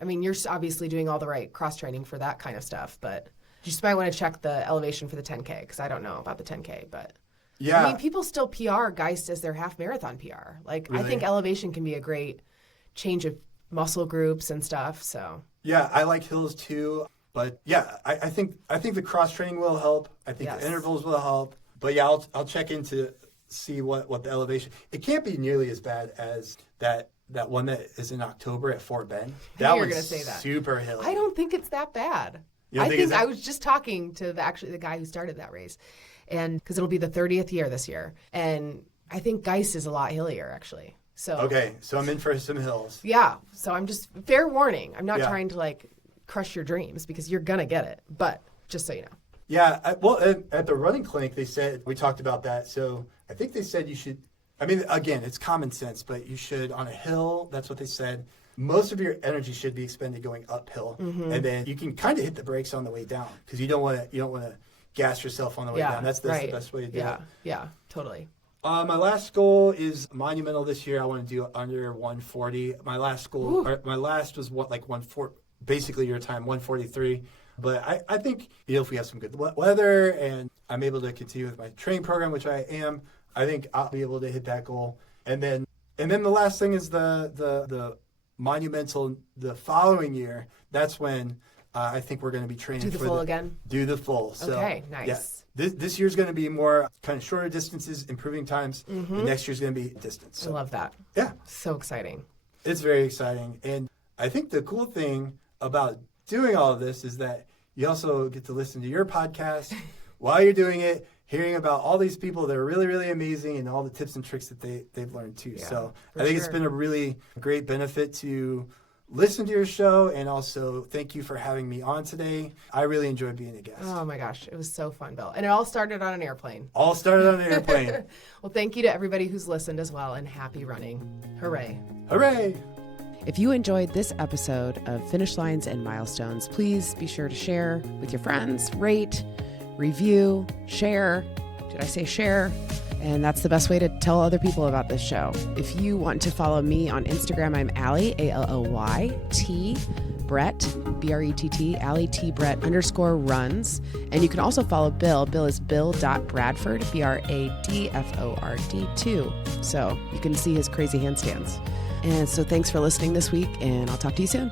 you're obviously doing all the right cross training for that kind of stuff, but you just might want to check the elevation for the 10K, because I don't know about the 10K, but yeah. I mean, people still PR Geist as their half marathon PR. Like, really? I think elevation can be a great change of muscle groups and stuff. So yeah, I like hills too. But yeah, I think the cross training will help. I think the intervals will help. But yeah, I'll check in to see what the elevation. It can't be nearly as bad as that one that is in October at Fort Bend. That one's gonna say that. Super hilly. I don't think it's that bad. I was just talking to the guy who started that race, and because it'll be the 30th year this year, and I think Geist is a lot hillier actually. So okay, so I'm in for some hills. Yeah, so I'm just fair warning. I'm not trying to like crush your dreams, because you're gonna get it, but just so you know. Yeah, at the running clinic they said, we talked about that. So I think they said you should. I mean, again, it's common sense, but you should, on a hill, that's what they said, most of your energy should be expended going uphill, and then you can kind of hit the brakes on the way down, because you don't want to gas yourself on the way down. That's the best way to do it. Yeah, totally. My last goal is Monumental this year. I want to do under 140. My last goal, my last was like 140, basically your time, 143. But I think if we have some good weather and I'm able to continue with my training program, which I am, I think I'll be able to hit that goal. And then the last thing is the Monumental the following year. That's when I think we're going to be training. Do the full again? Do the full. So, okay, nice. Yeah, this year's going to be more kind of shorter distances, improving times. Mm-hmm. And next year's going to be distance. So. I love that. Yeah. So exciting. It's very exciting. And I think the cool thing about doing all of this is that you also get to listen to your podcast while you're doing it, hearing about all these people that are really, really amazing and all the tips and tricks that they've learned too. Yeah, so I think it's been a really great benefit to listen to your show, and also thank you for having me on today. I really enjoyed being a guest. Oh my gosh, it was so fun, Bill. And it all started on an airplane. All started on an airplane. Well, thank you to everybody who's listened as well, and happy running. Hooray. Hooray. If you enjoyed this episode of Finish Lines and Milestones, please be sure to share with your friends, rate, review, share. Did I say share? And that's the best way to tell other people about this show. If you want to follow me on Instagram, I'm Allie, ALLYT, Brett, BRETT, Allie T Brett _runs. And you can also follow Bill. Bill is bill.bradford, BRADFORD 2. So you can see his crazy handstands. And so thanks for listening this week, and I'll talk to you soon.